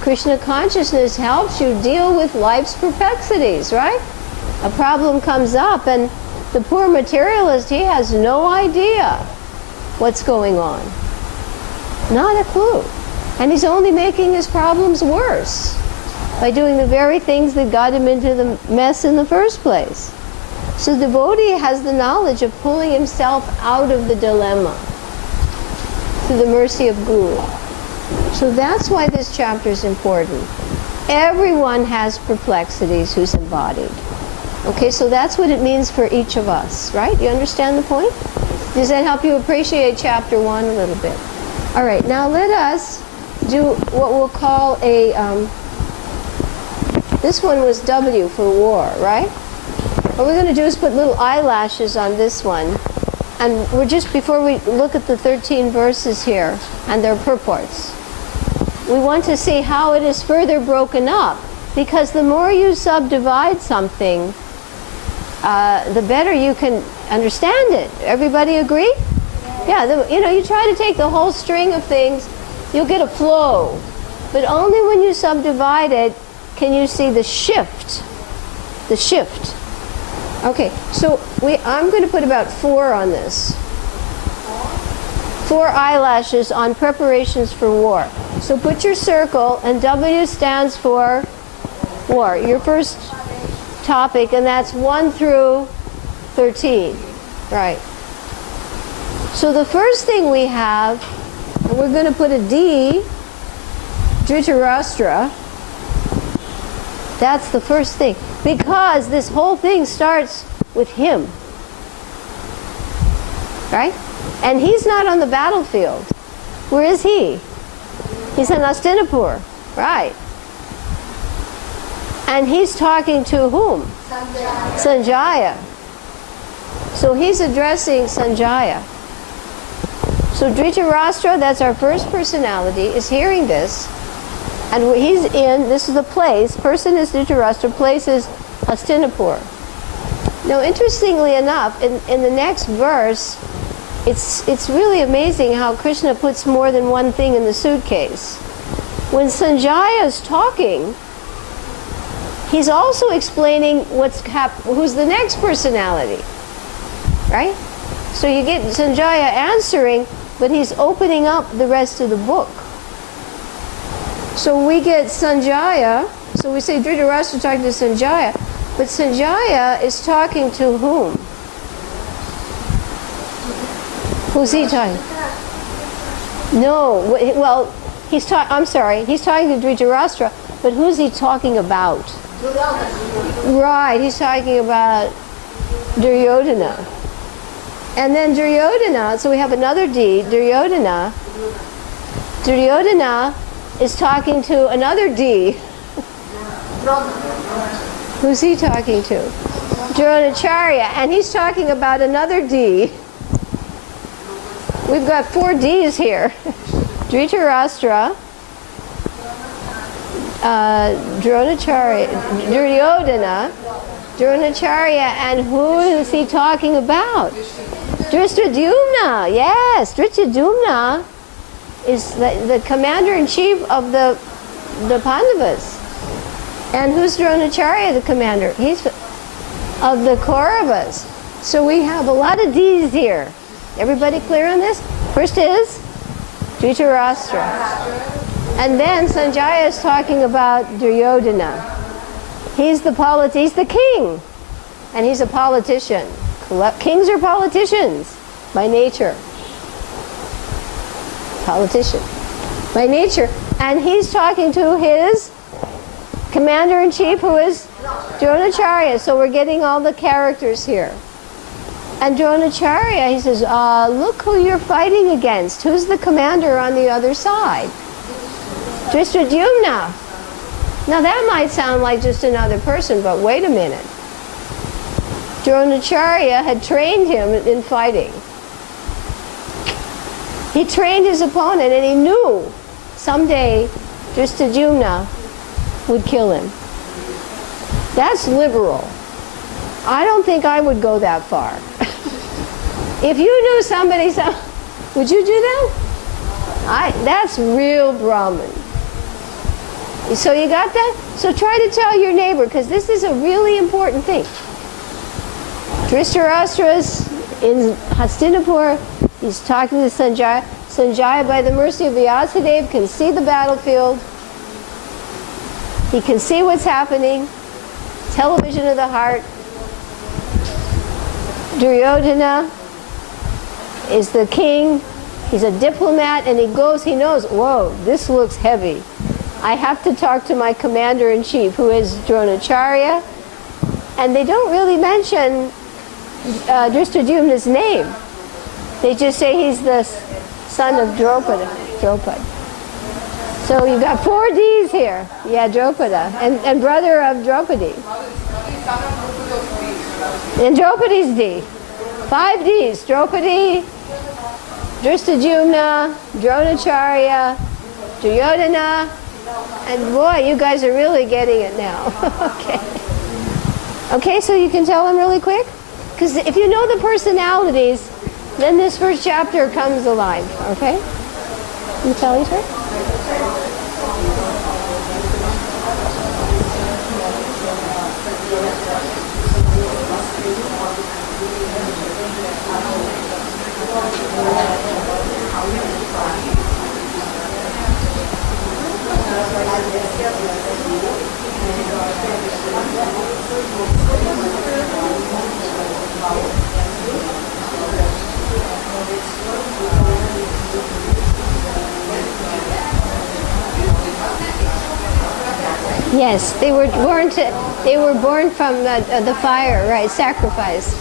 Krishna consciousness helps you deal with life's perplexities, right? A problem comes up, and the poor materialist, he has no idea what's going on. Not a clue. And he's only making his problems worse by doing the very things that got him into the mess in the first place. So the devotee has the knowledge of pulling himself out of the dilemma through the mercy of Guru. So that's why this chapter is important. Everyone has perplexities who's embodied. Okay, so that's what it means for each of us, right? You understand the point? Does that help you appreciate chapter 1 a little bit? All right, now let us do what we'll call a This one was W for war, right? What we're going to do is put little eyelashes on this one. And we're just, before we look at the 13 verses here and their purports, we want to see how it is further broken up. Because the more you subdivide something, the better you can understand it. Everybody agree? Yeah, you try to take the whole string of things, you'll get a flow. But only when you subdivide it can you see the shift. The shift. Okay, so I'm going to put about 4 on this. 4 eyelashes on preparations for war. So put your circle, and W stands for war. Your first topic, and that's 1 through 13. Right. So the first thing we have, and we're going to put a D, Dhritarashtra. That's the first thing. Because this whole thing starts with him. Right? And he's not on the battlefield. Where is he? He's in Hastinapur. Right. And he's talking to whom? Sanjaya. So he's addressing Sanjaya. So Dhritarashtra, that's our first personality, is hearing this. And he's in, this is the place, person is Dhritarashtra, place is Hastinapur. Now, interestingly enough, in the next verse, it's really amazing how Krishna puts more than one thing in the suitcase. When Sanjaya is talking, he's also explaining who's the next personality, right? So you get Sanjaya answering, but he's opening up the rest of the book. So we get Sanjaya, so we say Dhritarashtra talking to Sanjaya, but Sanjaya is talking to whom? Who's he talking? No, well, he's talking to Dhritarashtra, but who's he talking about? Right, he's talking about Duryodhana. And then Duryodhana, so we have another D, Duryodhana. Duryodhana is talking to another D. Who's he talking to? Dronacharya, and he's talking about another D. We've got 4 Ds here. Dhritarashtra, Dronacharya, Duryodhana, Dronacharya, and who is he talking about? Dhristadyumna, yes, Dhristadyumna is the commander-in-chief of the Pandavas. And who's Dronacharya, the commander? He's of the Kauravas. So we have a lot of D's here. Everybody clear on this? First is Dhritarashtra. And then Sanjaya is talking about Duryodhana. He's the king. And he's a politician. Kings are politicians by nature. Politician by nature. And he's talking to his commander-in-chief, who is Dronacharya. So we're getting all the characters here. And Dronacharya, he says, look who you're fighting against. Who's the commander on the other side? Dhristadyumna. Now that might sound like just another person, but wait a minute. Dronacharya had trained him in fighting. He trained his opponent, and he knew someday Dhristadyumna would kill him. That's liberal. I don't think I would go that far. If you knew somebody, would you do that? That's real Brahman. So you got that? So try to tell your neighbor, because this is a really important thing. Dhritarashtra's in Hastinapur. He's talking to Sanjaya. Sanjaya, by the mercy of Vyasadeva, can see the battlefield. He can see what's happening. Television of the heart. Duryodhana is the king. He's a diplomat, and he knows, whoa, this looks heavy. I have to talk to my commander-in-chief, who is Dronacharya. And they don't really mention Dhristadyumna's name. They just say he's the son of Draupad. So you got 4 Ds here. Yeah, Drupada. And brother of Draupadi. And Draupadi's D. 5 Ds. Draupadi, Drishtadyumna, Dronacharya, Duryodhana, and boy, you guys are really getting it now. Okay. Okay, so you can tell them really quick? Because if you know the personalities, then this first chapter comes alive, okay? You tell each other? Yes, they were born from the fire, right? Sacrifice.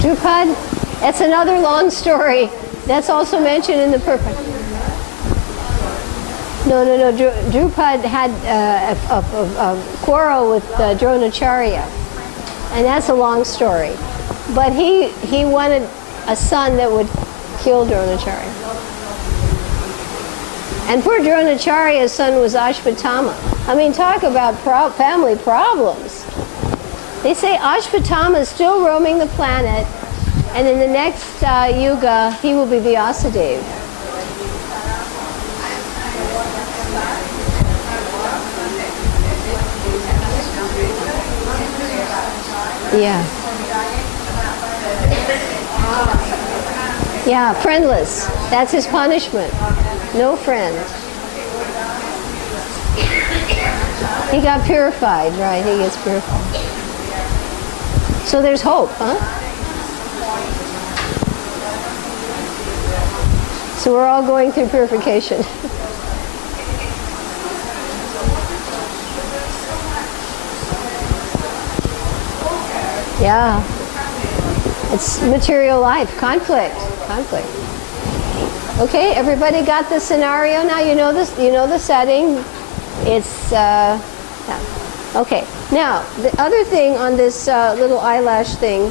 Drupad, that's another long story. That's also mentioned in the Purports. No. Drupad had a quarrel with Dronacharya, and that's a long story. But he wanted a son that would kill Dronacharya. And poor Dronacharya's son was Ashvatthama. I mean, talk about family problems. They say Ashvatthama is still roaming the planet, and in the next yuga, he will be Vyasadeva. Yeah. Yeah, friendless. That's his punishment. No friend. He got purified, right? He gets purified. So there's hope, huh? So we're all going through purification. Yeah. It's material life, conflict. Okay, everybody got the scenario now? You know this. You know the setting. It's yeah. Okay. Now the other thing on this little eyelash thing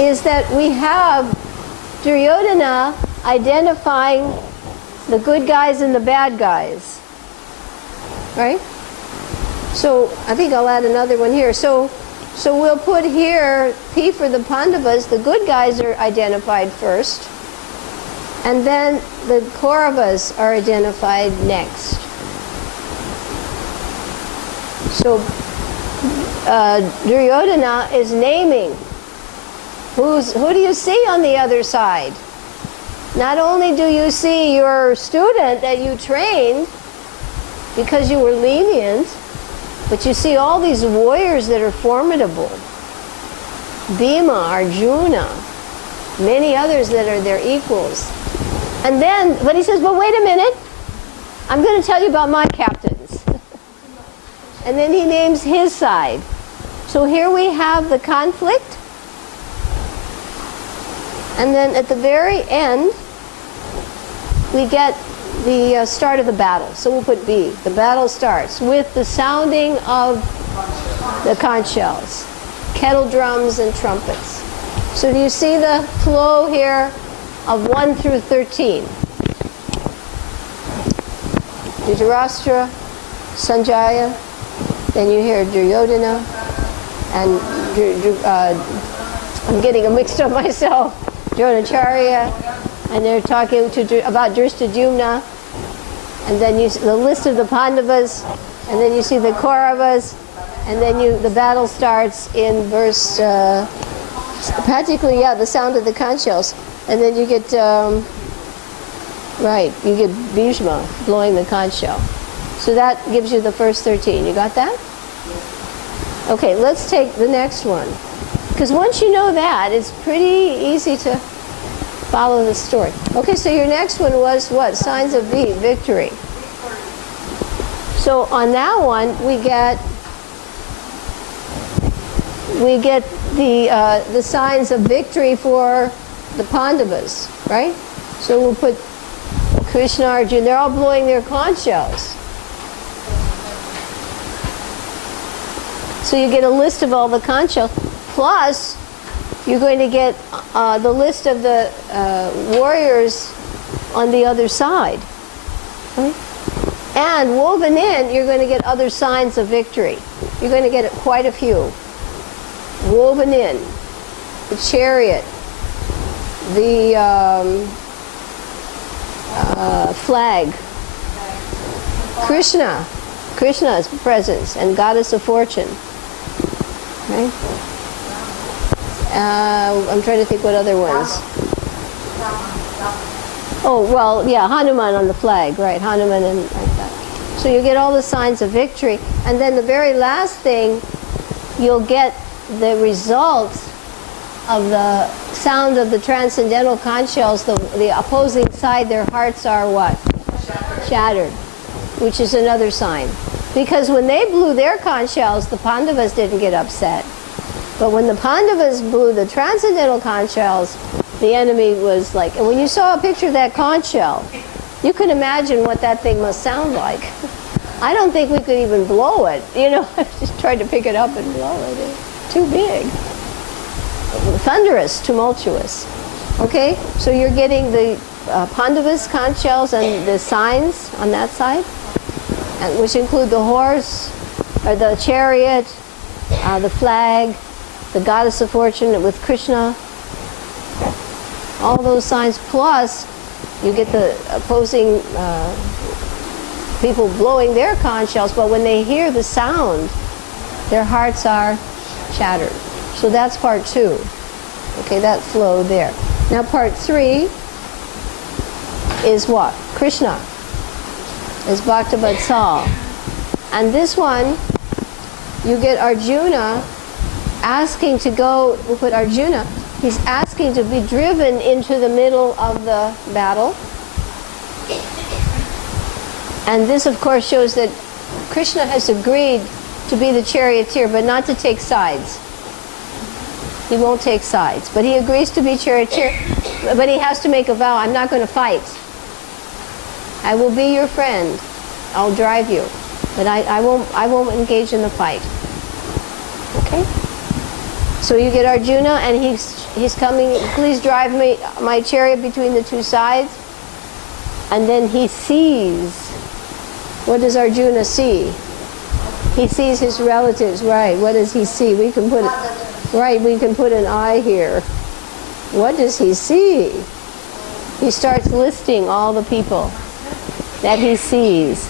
is that we have Duryodhana identifying the good guys and the bad guys, right? So I think I'll add another one here. So we'll put here P for the Pandavas. The good guys are identified first. And then the Kauravas are identified next. So Duryodhana is naming who do you see on the other side? Not only do you see your student that you trained because you were lenient, but you see all these warriors that are formidable. Bhima, Arjuna, many others that are their equals. And then, but he says, well, wait a minute. I'm going to tell you about my captains. And then he names his side. So here we have the conflict. And then at the very end, we get the start of the battle. So we'll put B. The battle starts with the sounding of the conch shells, kettle drums, and trumpets. So do you see the flow here of 1 through 13? Dhritarashtra, Sanjaya, then you hear Duryodhana, and I'm getting them mixed up myself, Dronacharya, and they're talking about Drishtadyumna, and then the list of the Pandavas, and then you see the Kauravas, and then the battle starts in verse, practically, yeah, the sound of the conch shells, and then you get, you get Bhishma blowing the conch shell. So that gives you the first 13. You got that? Okay, let's take the next one. Because once you know that, it's pretty easy to follow the story. Okay, so your next one was what? Signs of victory. So on that one, we get the signs of victory for the Pandavas, right? So we'll put Krishna, Arjuna, they're all blowing their conch shells. So you get a list of all the conch shells. Plus, you're going to get the list of the warriors on the other side. Okay? And woven in, you're going to get other signs of victory. You're going to get quite a few. Woven in. The chariot. The flag. Krishna's presence and goddess of fortune. Okay? I'm trying to think what other ones. Oh, well, yeah, Hanuman on the flag, right, Hanuman and like that. So you get all the signs of victory. And then the very last thing, you'll get the results of the sound of the transcendental conch shells. The opposing side, their hearts are what? Shattered, which is another sign. Because when they blew their conch shells, the Pandavas didn't get upset. But when the Pandavas blew the transcendental conch shells, the enemy was like, and when you saw a picture of that conch shell, you can imagine what that thing must sound like. I don't think we could even blow it. You know, I just tried to pick it up and blow it. It's too big. Thunderous, tumultuous. Okay, so you're getting the Pandavas conch shells and the signs on that side, and which include the horse, or the chariot, the flag, the goddess of fortune with Krishna. All those signs, plus you get the opposing people blowing their conch shells, but when they hear the sound, their hearts are shattered. So that's part 2. Okay, that flow there. Now part 3 is what? Krishna. Is Bhaktavatsal. And this one, you get Arjuna asking to go, we'll put Arjuna, he's asking to be driven into the middle of the battle. And this, of course, shows that Krishna has agreed to be the charioteer, but not to take sides. He won't take sides. But he agrees to be charioteer, but he has to make a vow, I'm not going to fight. I will be your friend. I'll drive you. But I won't engage in the fight. Okay? So you get Arjuna, and he's coming, please drive my chariot between the two sides. And then he sees, what does Arjuna see? He sees his relatives, right? What does he see? We can put an eye here. What does he see? He starts listing all the people that he sees.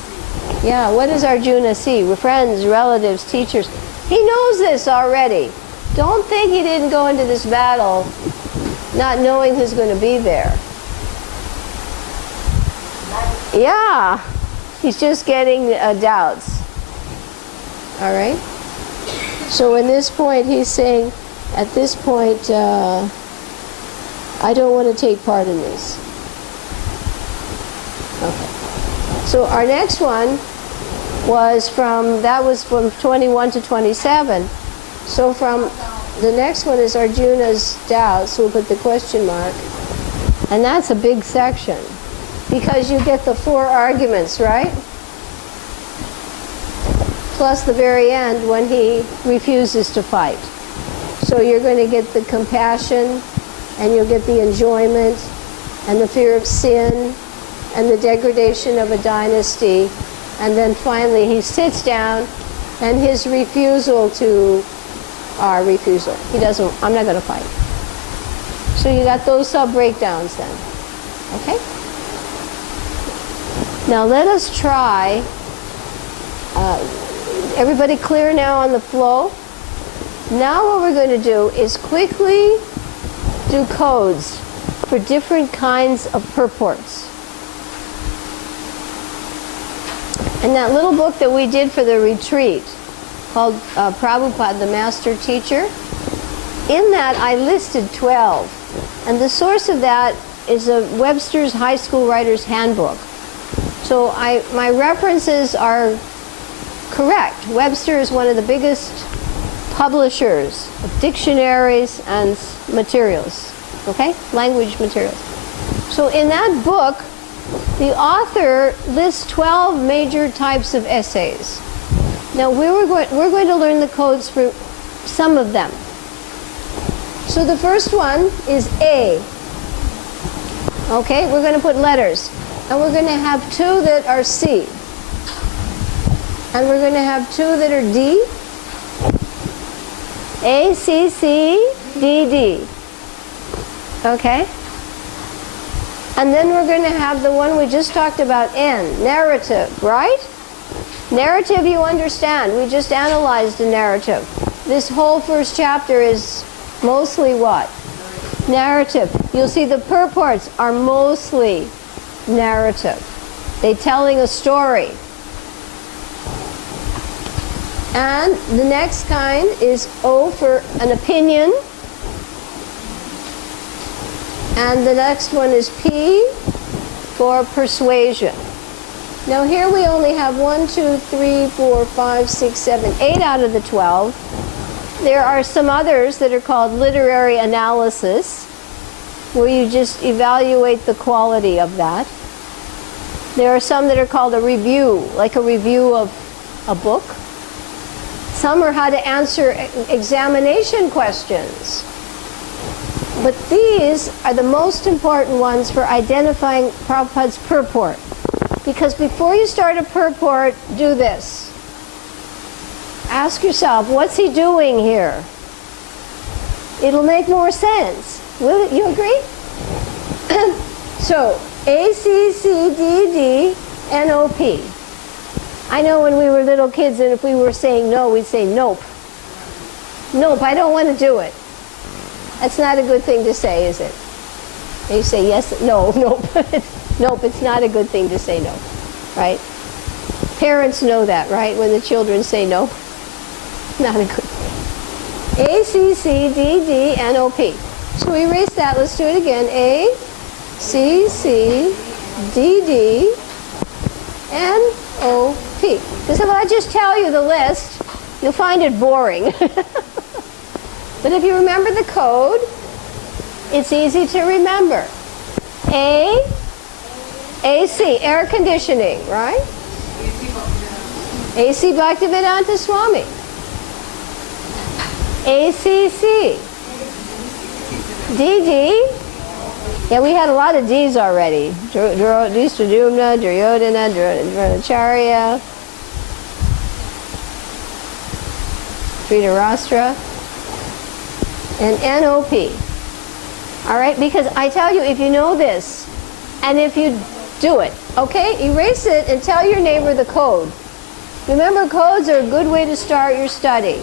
Yeah, what does Arjuna see? Friends, relatives, teachers. He knows this already. Don't think he didn't go into this battle not knowing who's going to be there. Yeah, he's just getting doubts. All right? So in this point, he's saying, at this point, I don't want to take part in this. Okay. So our next one was from 21 to 27. So from the next one is Arjuna's doubts, so we'll put the question mark. And that's a big section, because you get the 4 arguments, right? Plus the very end when he refuses to fight. So you're going to get the compassion, and you'll get the enjoyment, and the fear of sin, and the degradation of a dynasty. And then finally he sits down, and his refusal to our refusal. He doesn't, I'm not going to fight. So you got those sub-breakdowns then. Okay? Now let us try, everybody clear now on the flow? Now what we're going to do is quickly do codes for different kinds of purports. And that little book that we did for the retreat, called Prabhupada, the Master Teacher, in that I listed 12. And the source of that is a Webster's High School Writer's Handbook. So my references are correct. Webster is one of the biggest publishers of dictionaries and materials, okay? Language materials. So in that book, the author lists 12 major types of essays. Now we're going to learn the codes for some of them. So the first one is A. Okay, we're going to put letters. And we're going to have 2 that are C. And we're going to have 2 that are D. A, C, C, D, D. Okay? And then we're going to have the one we just talked about, N, narrative, right? Narrative you understand. We just analyzed a narrative. This whole first chapter is mostly what? Narrative. You'll see the purports are mostly narrative. They're telling a story. And the next kind is O for an opinion. And the next one is P for persuasion. Now here we only have 1, 2, 3, 4, 5, 6, 7, 8 out of the 12. There are some others that are called literary analysis, where you just evaluate the quality of that. There are some that are called a review, like a review of a book. Some are how to answer examination questions. But these are the most important ones for identifying Prabhupada's purport. Because before you start a purport, do this. Ask yourself, what's he doing here? It'll make more sense. Will you agree? So, A, C, C, D, D, N, O, P. I know when we were little kids, and if we were saying no, we'd say nope. Nope, I don't want to do it. That's not a good thing to say, is it? And you say yes, no, nope. Nope, it's not a good thing to say no, right? Parents know that, right? When the children say no, not a good thing. A, C, C, D, D, N, O, P. So we erase that. Let's do it again. A, C, C, D, D, N, O, P. Because if I just tell you the list, you'll find it boring. But if you remember the code, it's easy to remember. A, AC, air conditioning, right? AC Bhaktivedanta Swami. ACC. DD. Yeah, we had a lot of D's already. Dhristadyumna, Duryodhana, Dronacharya, Dhritarashtra, and NOP. All right, because I tell you, if you know this, and if you do it, okay, erase it and tell your neighbor the code. Remember, codes are a good way to start your study.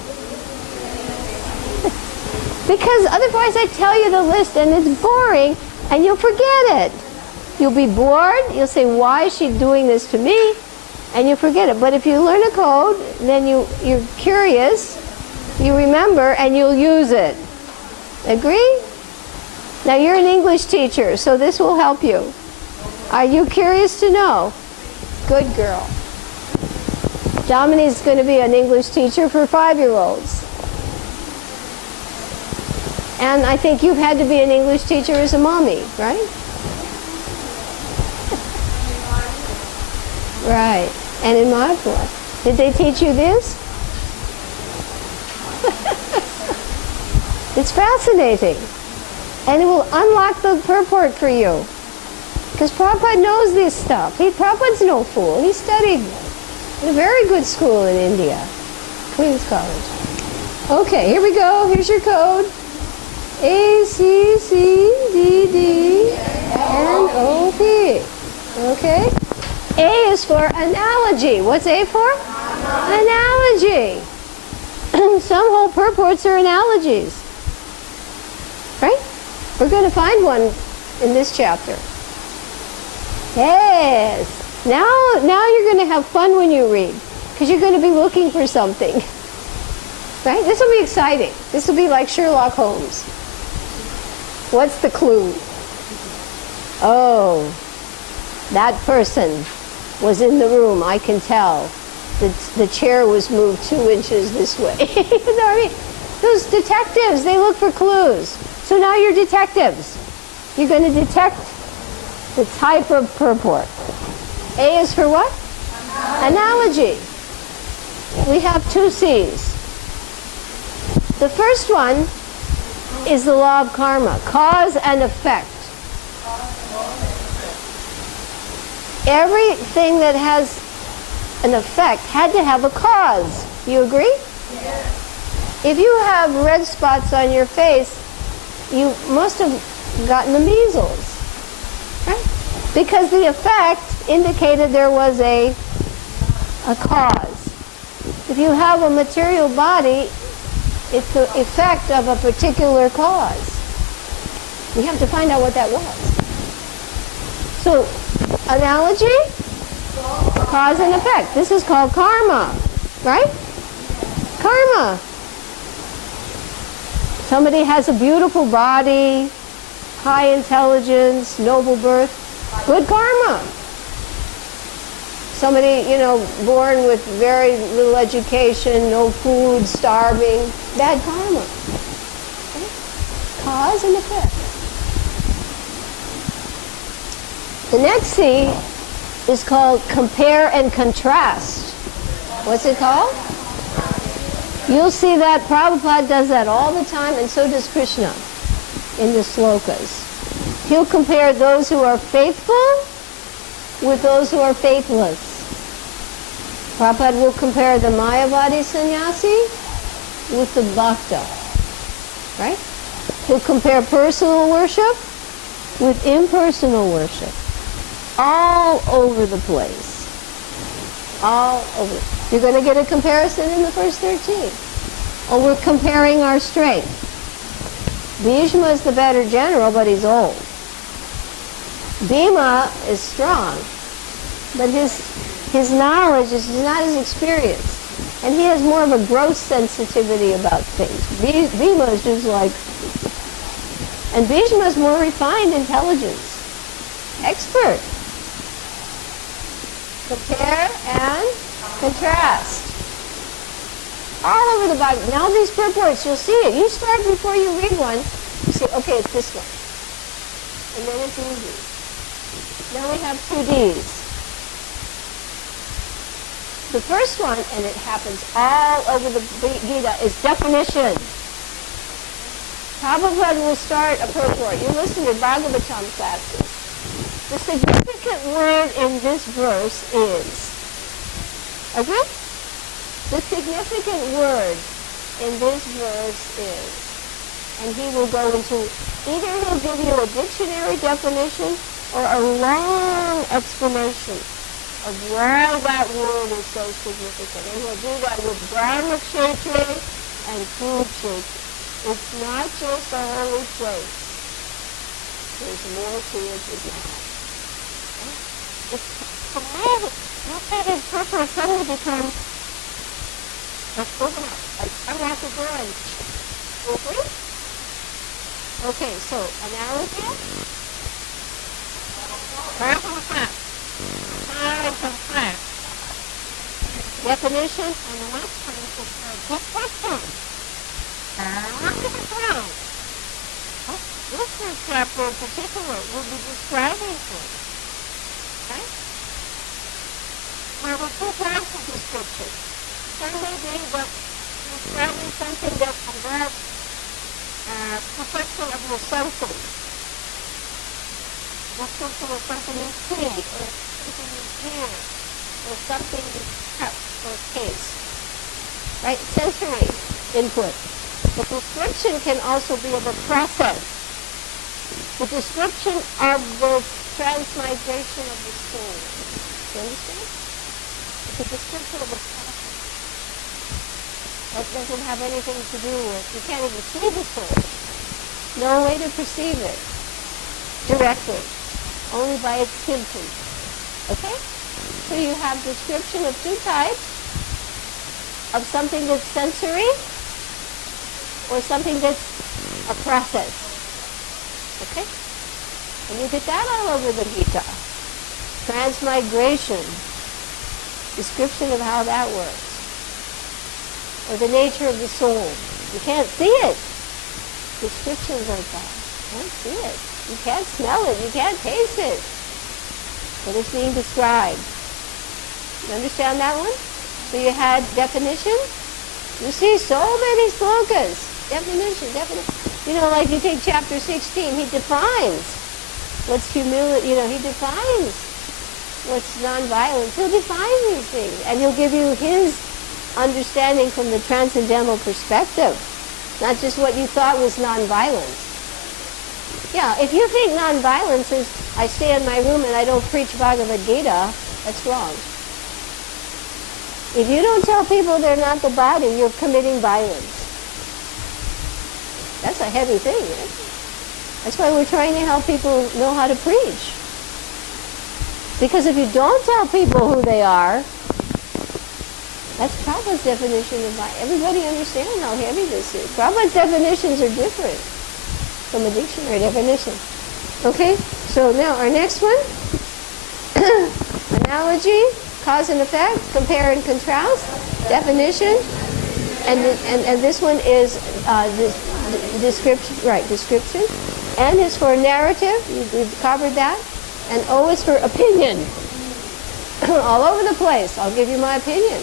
Because otherwise I tell you the list and it's boring and you'll forget it. You'll be bored, you'll say, why is she doing this to me? And you'll forget it. But if you learn a code, then you're curious, you remember, and you'll use it. Agree? Now you're an English teacher, so this will help you. Are you curious to know? Good girl. Dominique's going to be an English teacher for 5-year-olds. And I think you've had to be an English teacher as a mommy, right? Right. And in Madhya. Did they teach you this? It's fascinating. And it will unlock the purport for you. Because Prabhupada knows this stuff. Prabhupada's no fool. He studied in a very good school in India. Queen's College. Okay, here we go. Here's your code. A, C, C, D, D, N, O, P. Okay? A is for analogy. What's A for? Analogy. Some whole purports are analogies. Right? We're going to find one in this chapter. Yes. Now you're going to have fun when you read, because you're going to be looking for something. Right? This will be exciting. This will be like Sherlock Holmes. What's the clue? Oh, that person was in the room, I can tell. The chair was moved 2 inches this way. You know what I mean? Those detectives, they look for clues. So now you're detectives. You're going to detect the type of purport. A is for what? Analogy. We have two C's. The first one is the law of karma, cause and effect. Everything that has an effect had to have a cause. You agree? Yes. If you have red spots on your face, you must have gotten the measles, right? Because the effect indicated there was a cause. If you have a material body, it's the effect of a particular cause. We have to find out what that was. So, analogy, cause and effect. This is called karma, right? Karma. Somebody has a beautiful body, high intelligence, noble birth, good karma. Somebody, born with very little education, no food, starving, bad karma. Okay? Cause and effect. The next C is called compare and contrast. What's it called? You'll see that Prabhupada does that all the time, and so does Krishna in the slokas. He'll compare those who are faithful with those who are faithless. Prabhupada will compare the Mayavadi sannyasi with the bhakta, right? He'll compare personal worship with impersonal worship. All over the place. All over. You're going to get a comparison in the first 13. Oh, we're comparing our strength. Bhishma is the better general, but he's old. Bhima is strong, but his knowledge is not as experienced. And he has more of a gross sensitivity about things. Bhima is just like... And Bhishma is more refined intelligence. Expert. Compare and contrast. All over the Bible. Now these purports, you'll see it. You start before you read one. You say, okay, it's this one. And then it's easy. Now we have two Ds. The first one, and it happens all over the Gita, is definition. Prabhupada will start a purport. You listen to Bhagavatam classes. The significant word in this verse is, okay? The significant word in this verse is, and he will go into, either he'll give you a dictionary definition or a long explanation of why that word is so significant. And he'll do that with Brahma Kshetra and food Kshetra. It's not just a holy place. There's more to it than that. For me, not that his purpose suddenly becomes like I want to go and okay? Okay, so analogy. Definition, and the last one is good question. This first chapter in particular will be describing things. Okay? There were two kinds of description. Some may be that describing something that involves perfection of your senses. Description of something you see, or something you hear, or something you touch or taste. Right? Sensory input. The description can also be of a process. The description of the transmigration of the soul. Do you understand? It's a description of a process. That doesn't have anything to do with, you can't even see the soul. No way to perceive it directly. Only by its symptoms. Okay? So you have description of two types. Of something that's sensory or something that's a process. Okay? And you get that all over the Gita. Transmigration. Description of how that works. Or the nature of the soul. You can't see it. Descriptions like that. You can't see it. You can't smell it. You can't taste it. but it's being described. You understand that one? So you had definition. You see so many slokas. Definition. You know, like you take chapter 16, he defines what's humility. You know, he defines what's nonviolence. He'll define these things, and he'll give you his understanding from the transcendental perspective, not just what you thought was nonviolence. Yeah, if you think nonviolence is I stay in my room and I don't preach Bhagavad Gita, that's wrong. If you don't tell people they're not the body, you're committing violence. That's a heavy thing, right? That's why we're trying to help people know how to preach. Because if you don't tell people who they are, that's Prabhupada's definition of violence. Everybody understands how heavy this is. Prabhupada's definitions are different from a dictionary definition. Okay, so now our next one. Analogy, cause and effect, compare and contrast, definition, and this one is description, right, description. N is for narrative, we've covered that, and O is for opinion. All over the place, I'll give you my opinion.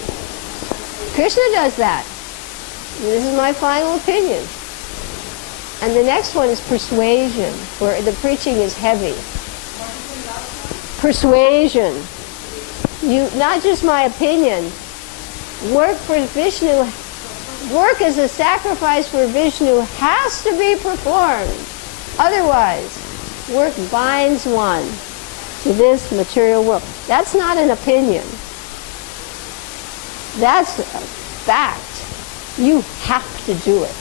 Krishna does that. This is my final opinion. And the next one is persuasion, where the preaching is heavy. Persuasion. Not just my opinion. Work for Vishnu, work as a sacrifice for Vishnu has to be performed. Otherwise, work binds one to this material world. That's not an opinion. That's a fact. You have to do it.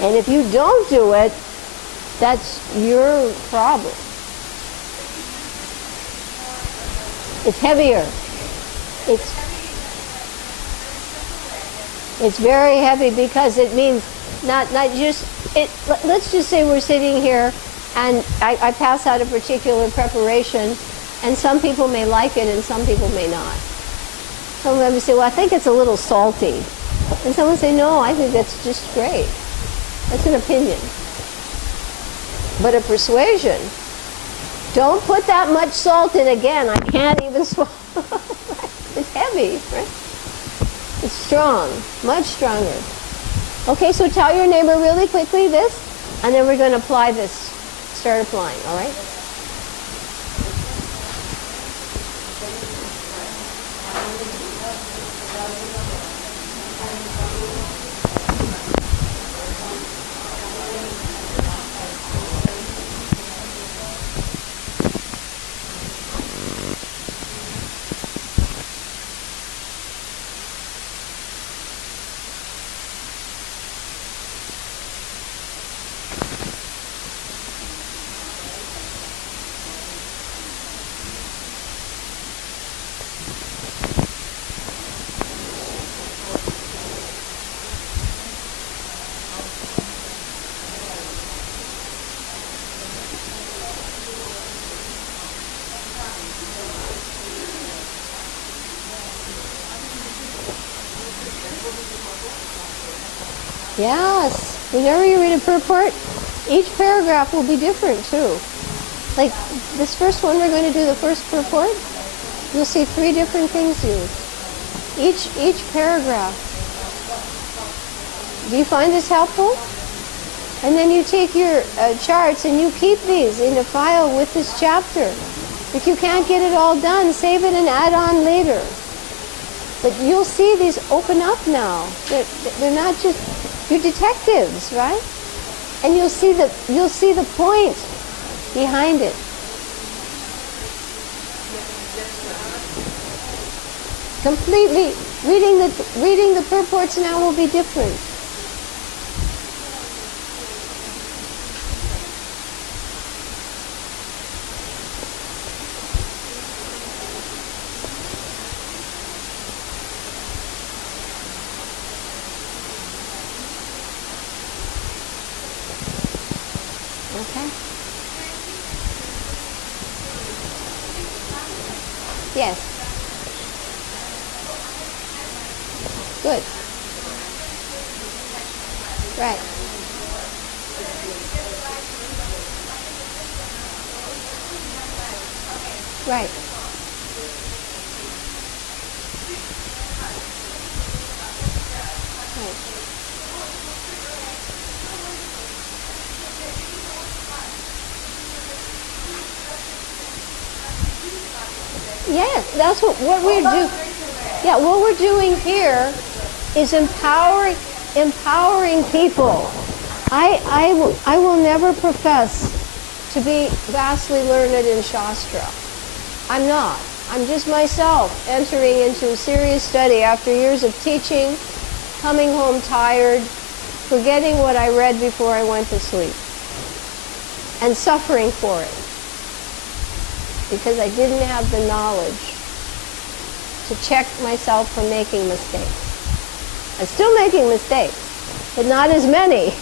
And if you don't do it, that's your problem. It's heavier. It's very heavy because it means not just it. Let's just say we're sitting here, and I pass out a particular preparation, and some people may like it, and some people may not. Some of them say, "Well, I think it's a little salty," and someone say, "No, I think that's just great." That's an opinion. But a persuasion, don't put that much salt in again. I can't even swallow. It's heavy, right? It's strong, much stronger. Okay, so tell your neighbor really quickly this, and then we're going to apply this. Start applying, all right? Yes. Whenever you read a purport, each paragraph will be different too. Like this first one, we're going to do the first purport. You'll see 3 different things used. Each paragraph. Do you find this helpful? And then you take your charts and you keep these in a file with this chapter. If you can't get it all done, save it and add on later. But you'll see these open up now. They're not just, you're detectives, right? And you'll see the point behind it. Completely reading the purports now will be different. Okay. Yes. Good. Right. Right. Yes, that's what we're doing. Yeah, what we're doing here is empowering people. I will never profess to be vastly learned in Shastra. I'm not. I'm just myself entering into serious study after years of teaching, coming home tired, forgetting what I read before I went to sleep, and suffering for it because I didn't have the knowledge to check myself from making mistakes. I'm still making mistakes, but not as many.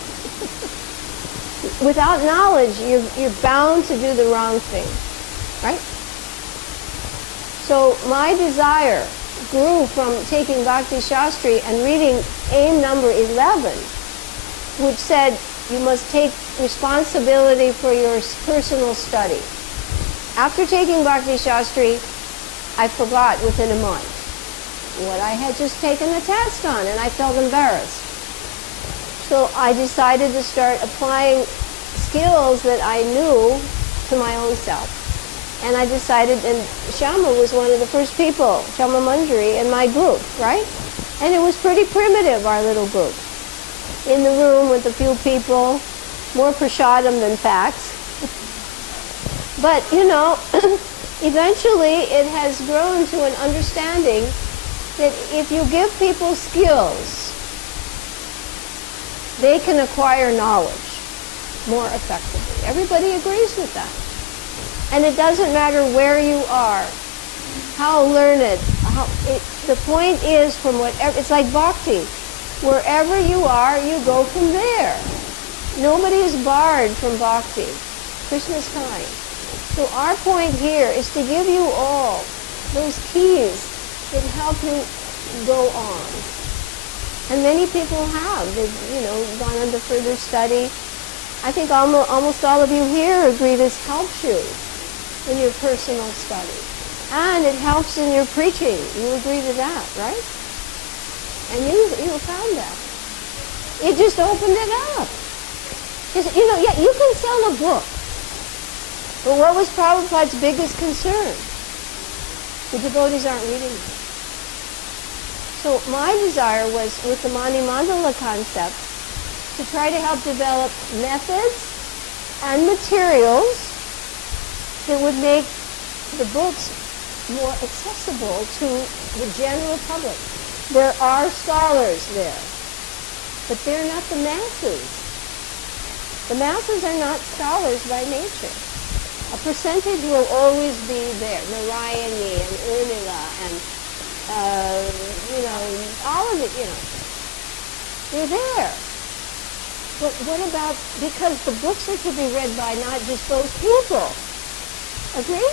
Without knowledge, you're bound to do the wrong thing, right? So my desire grew from taking Bhakti Shastri and reading aim number 11, which said you must take responsibility for your personal study. After taking Bhakti Shastri, I forgot within a month what I had just taken the test on, and I felt embarrassed. So I decided to start applying skills that I knew to my own self. And I decided, and Shama was one of the first people, Shama Manjari, in my group, right? And it was pretty primitive, our little group. In the room with a few people, more prasadam than facts. But, eventually it has grown to an understanding that if you give people skills, they can acquire knowledge more effectively. Everybody agrees with that. And it doesn't matter where you are, how learned, the point is from whatever, it's like bhakti. Wherever you are, you go from there. Nobody is barred from bhakti. Krishna's kind. So our point here is to give you all those keys that help you go on. And many people have. They've, gone on to further study. I think almost all of you here agree this helps you in your personal study. And it helps in your preaching. You agree to that, right? And you found that. It just opened it up. Because, you can sell a book. But what was Prabhupada's biggest concern? The devotees aren't reading it. So my desire was, with the Mani Mandala concept, to try to help develop methods and materials that would make the books more accessible to the general public. There are scholars there, but they're not the masses. The masses are not scholars by nature. A percentage will always be there. Narayani and Urmila and, all of it, They're there. But what about, because the books are to be read by not just those people. Agree?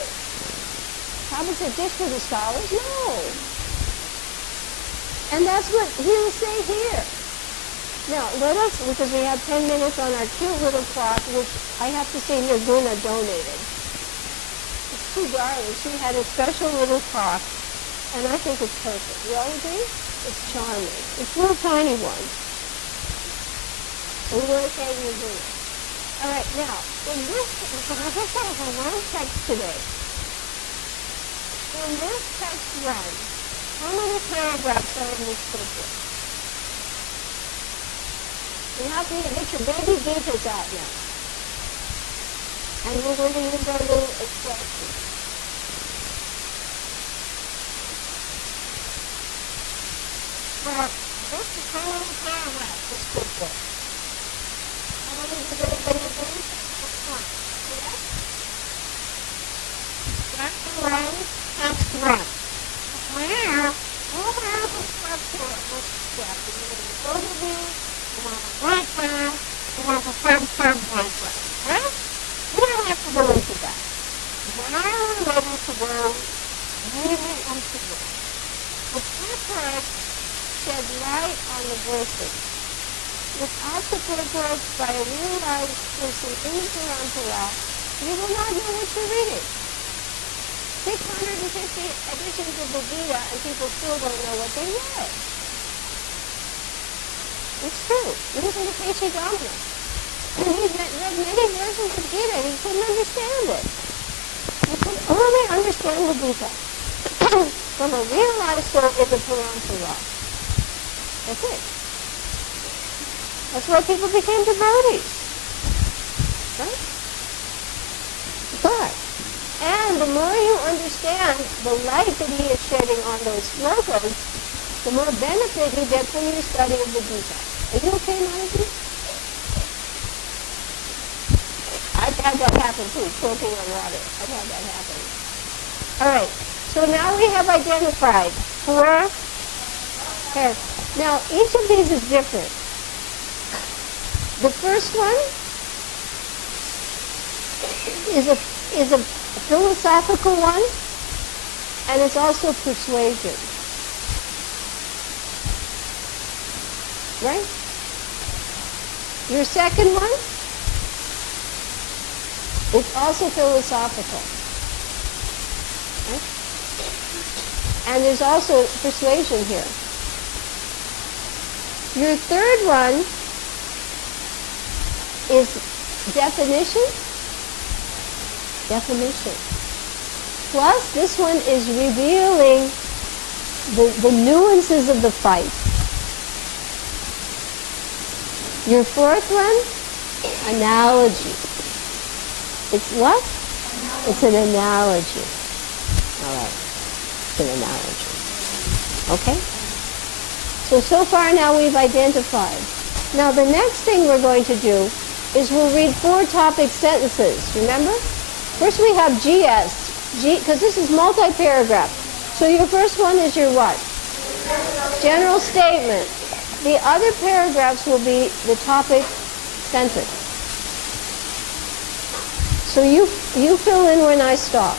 Prabhupada said just for the scholars? No. And that's what he'll say here. Now, let us, because we have 10 minutes on our cute little clock, which I have to say Nirguna donated. It's too darling. She had a special little clock, and I think it's perfect. You all agree? It's charming. It's a little tiny one. We want to thank Nirguna. All right, now, in this, because I just have a long text today. In this text run, how many paragraphs are in this book? You have to get your baby gitas out now. And we're going to use our little expression. Well, this is how many paragraphs this could be. How many did everybody agree? That's one. Correct? That's one. That's one. Now, we'll have a structure of this chapter. We're going to go to these. We want a breakdown, we want a sub-breakdown. Well, we don't have to go into that. Now we're ready to go really into this. The purports shed light on the verses. Without the purports by a realized person in the Parampara, you will not know what you're reading. 650 editions of the Gita, and people still don't know what they read. It's true. Listen to K.C. Domino. He's read many versions of Gita, and he couldn't understand it. You can only understand the Gita from a realized soul in the Parampara. That's it. That's why people became devotees. Right? But, and the more you understand the light that he is shedding on those slokas, the more benefit you get from your study of the Gita. Are you okay, Manaji? I've had that happen too, choking on water. I've had that happen. All right, so now we have identified 4 pairs. Now, each of these is different. The first one is a philosophical one, and it's also persuasion. Right? Your second one, it's also philosophical. Right? And there's also persuasion here. Your third one is definition. Plus, this one is revealing the nuances of the fight. Your fourth one, analogy. It's what? It's an analogy. All right. It's an analogy. Okay? So far now we've identified. Now the next thing we're going to do is we'll read 4 topic sentences. Remember? First we have GS, because this is multi-paragraph. So your first one is your what? General statement. The other paragraphs will be the topic sentence. So you fill in when I stop.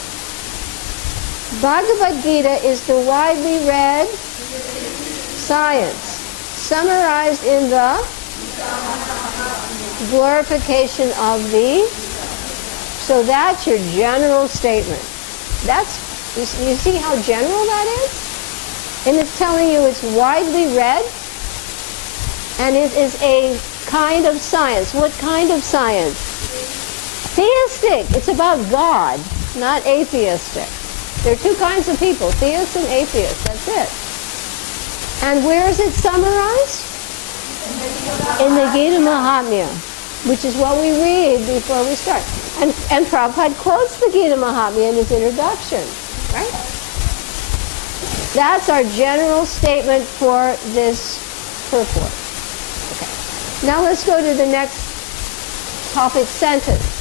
Bhagavad Gita is the widely read science, summarized in the glorification of the. So that's your general statement. That's, you see how general that is? And it's telling you it's widely read, and it is a kind of science. What kind of science? Theistic. It's about God, not atheistic. There are 2 kinds of people, theists and atheists. That's it. And where is it summarized? In the Gita Mahatmya, which is what we read before we start. And Prabhupada quotes the Gita Mahatmya in his introduction, right? That's our general statement for this purport. Okay. Now let's go to the next topic sentence.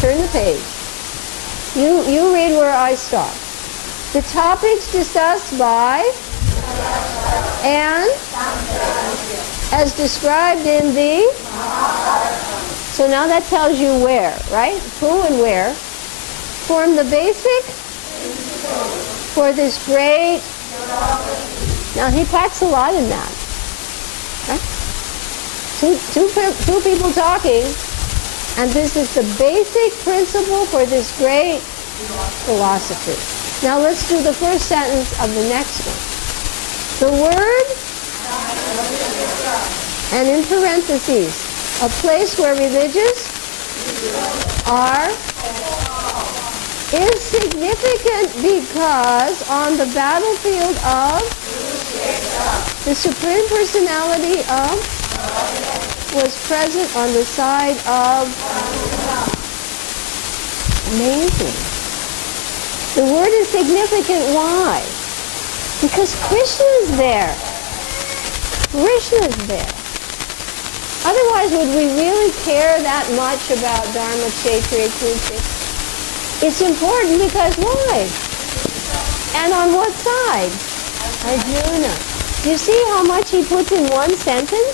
Turn the page. You read where I stop. The topics discussed by and as described in the. So now that tells you where, right? Who and where. Form the basic for this great. Now he packs a lot in that. Right? Two people talking, and this is the basic principle for this great philosophy. Now let's do the first sentence of the next one. The word, and in parentheses, a place where religious are is significant because on the battlefield of the Supreme Personality of was present on the side of. Amazing. The word is significant. Why? Because Krishna is there. Krishna is there. Otherwise, would we really care that much about Dharma, Kshetriya, Kurukshetra? It's important because why? And on what side? Arjuna. Do you see how much he puts in one sentence?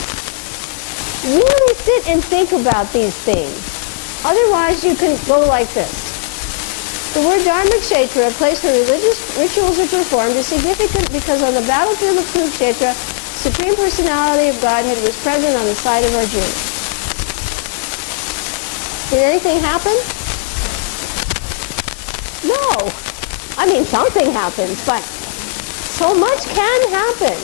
Really sit and think about these things. Otherwise, you can go like this. The word Dharma Kshetra, a place where religious rituals are performed, is significant because on the battlefield of Kurukshetra, Supreme Personality of Godhead was present on the side of Arjuna. Did anything happen? No. I mean, something happens, but so much can happen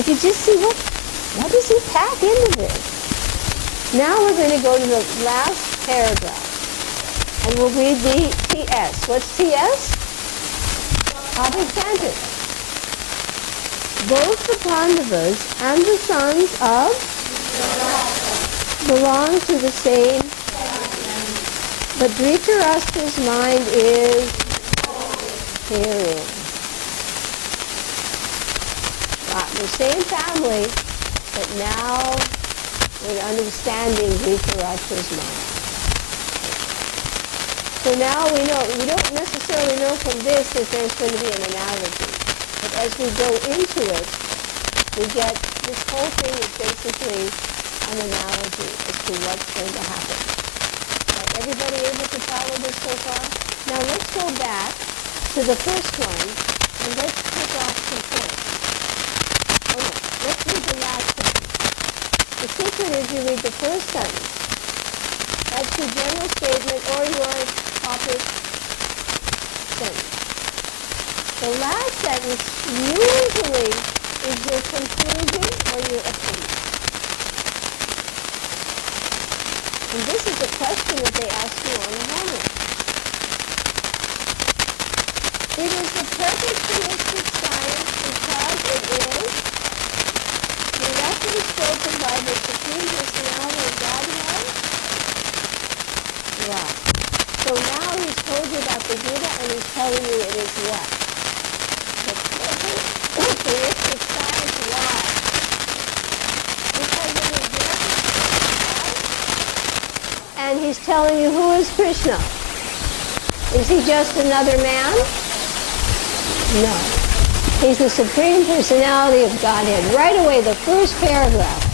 if you just see what does he pack into this. Now we're going to go to the last paragraph, and we'll read the TS. What's TS? Topic sentence. Both the Pandavas and the sons of belong to the same, but Dhritarashtra's mind is hearing. The same family, but now we're understanding Dhritarashtra's mind. So now we don't necessarily know from this that there's going to be an analogy. But as we go into it, we get this whole thing is basically an analogy as to what's going to happen. Right, everybody able to follow this so far? Now let's go back to the first one and let's pick off some points. Oh no, let's read the last sentence. The secret is you read the first sentence. That's your general statement or your topic sentence. The last sentence usually is your conclusion or your opinion. And this is a question that they ask you on the homework. It is the perfect theistic science because it is directly spoken by the Supreme Personality of Godhead. Right. So now he's told you about the Gita and he's telling you it is what? The perfect theistic science. Why? Because it is directly spoken by. And he's telling you who is Krishna. Is he just another man? No. He's the Supreme Personality of Godhead. Right away, the first paragraph.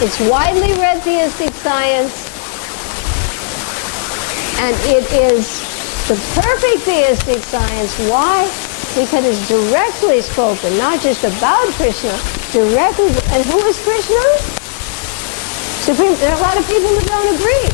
It's widely read theistic science, and it is the perfect theistic science. Why? Because it's directly spoken, not just about Krishna, directly. And who is Krishna? Supreme. There are a lot of people who don't agree.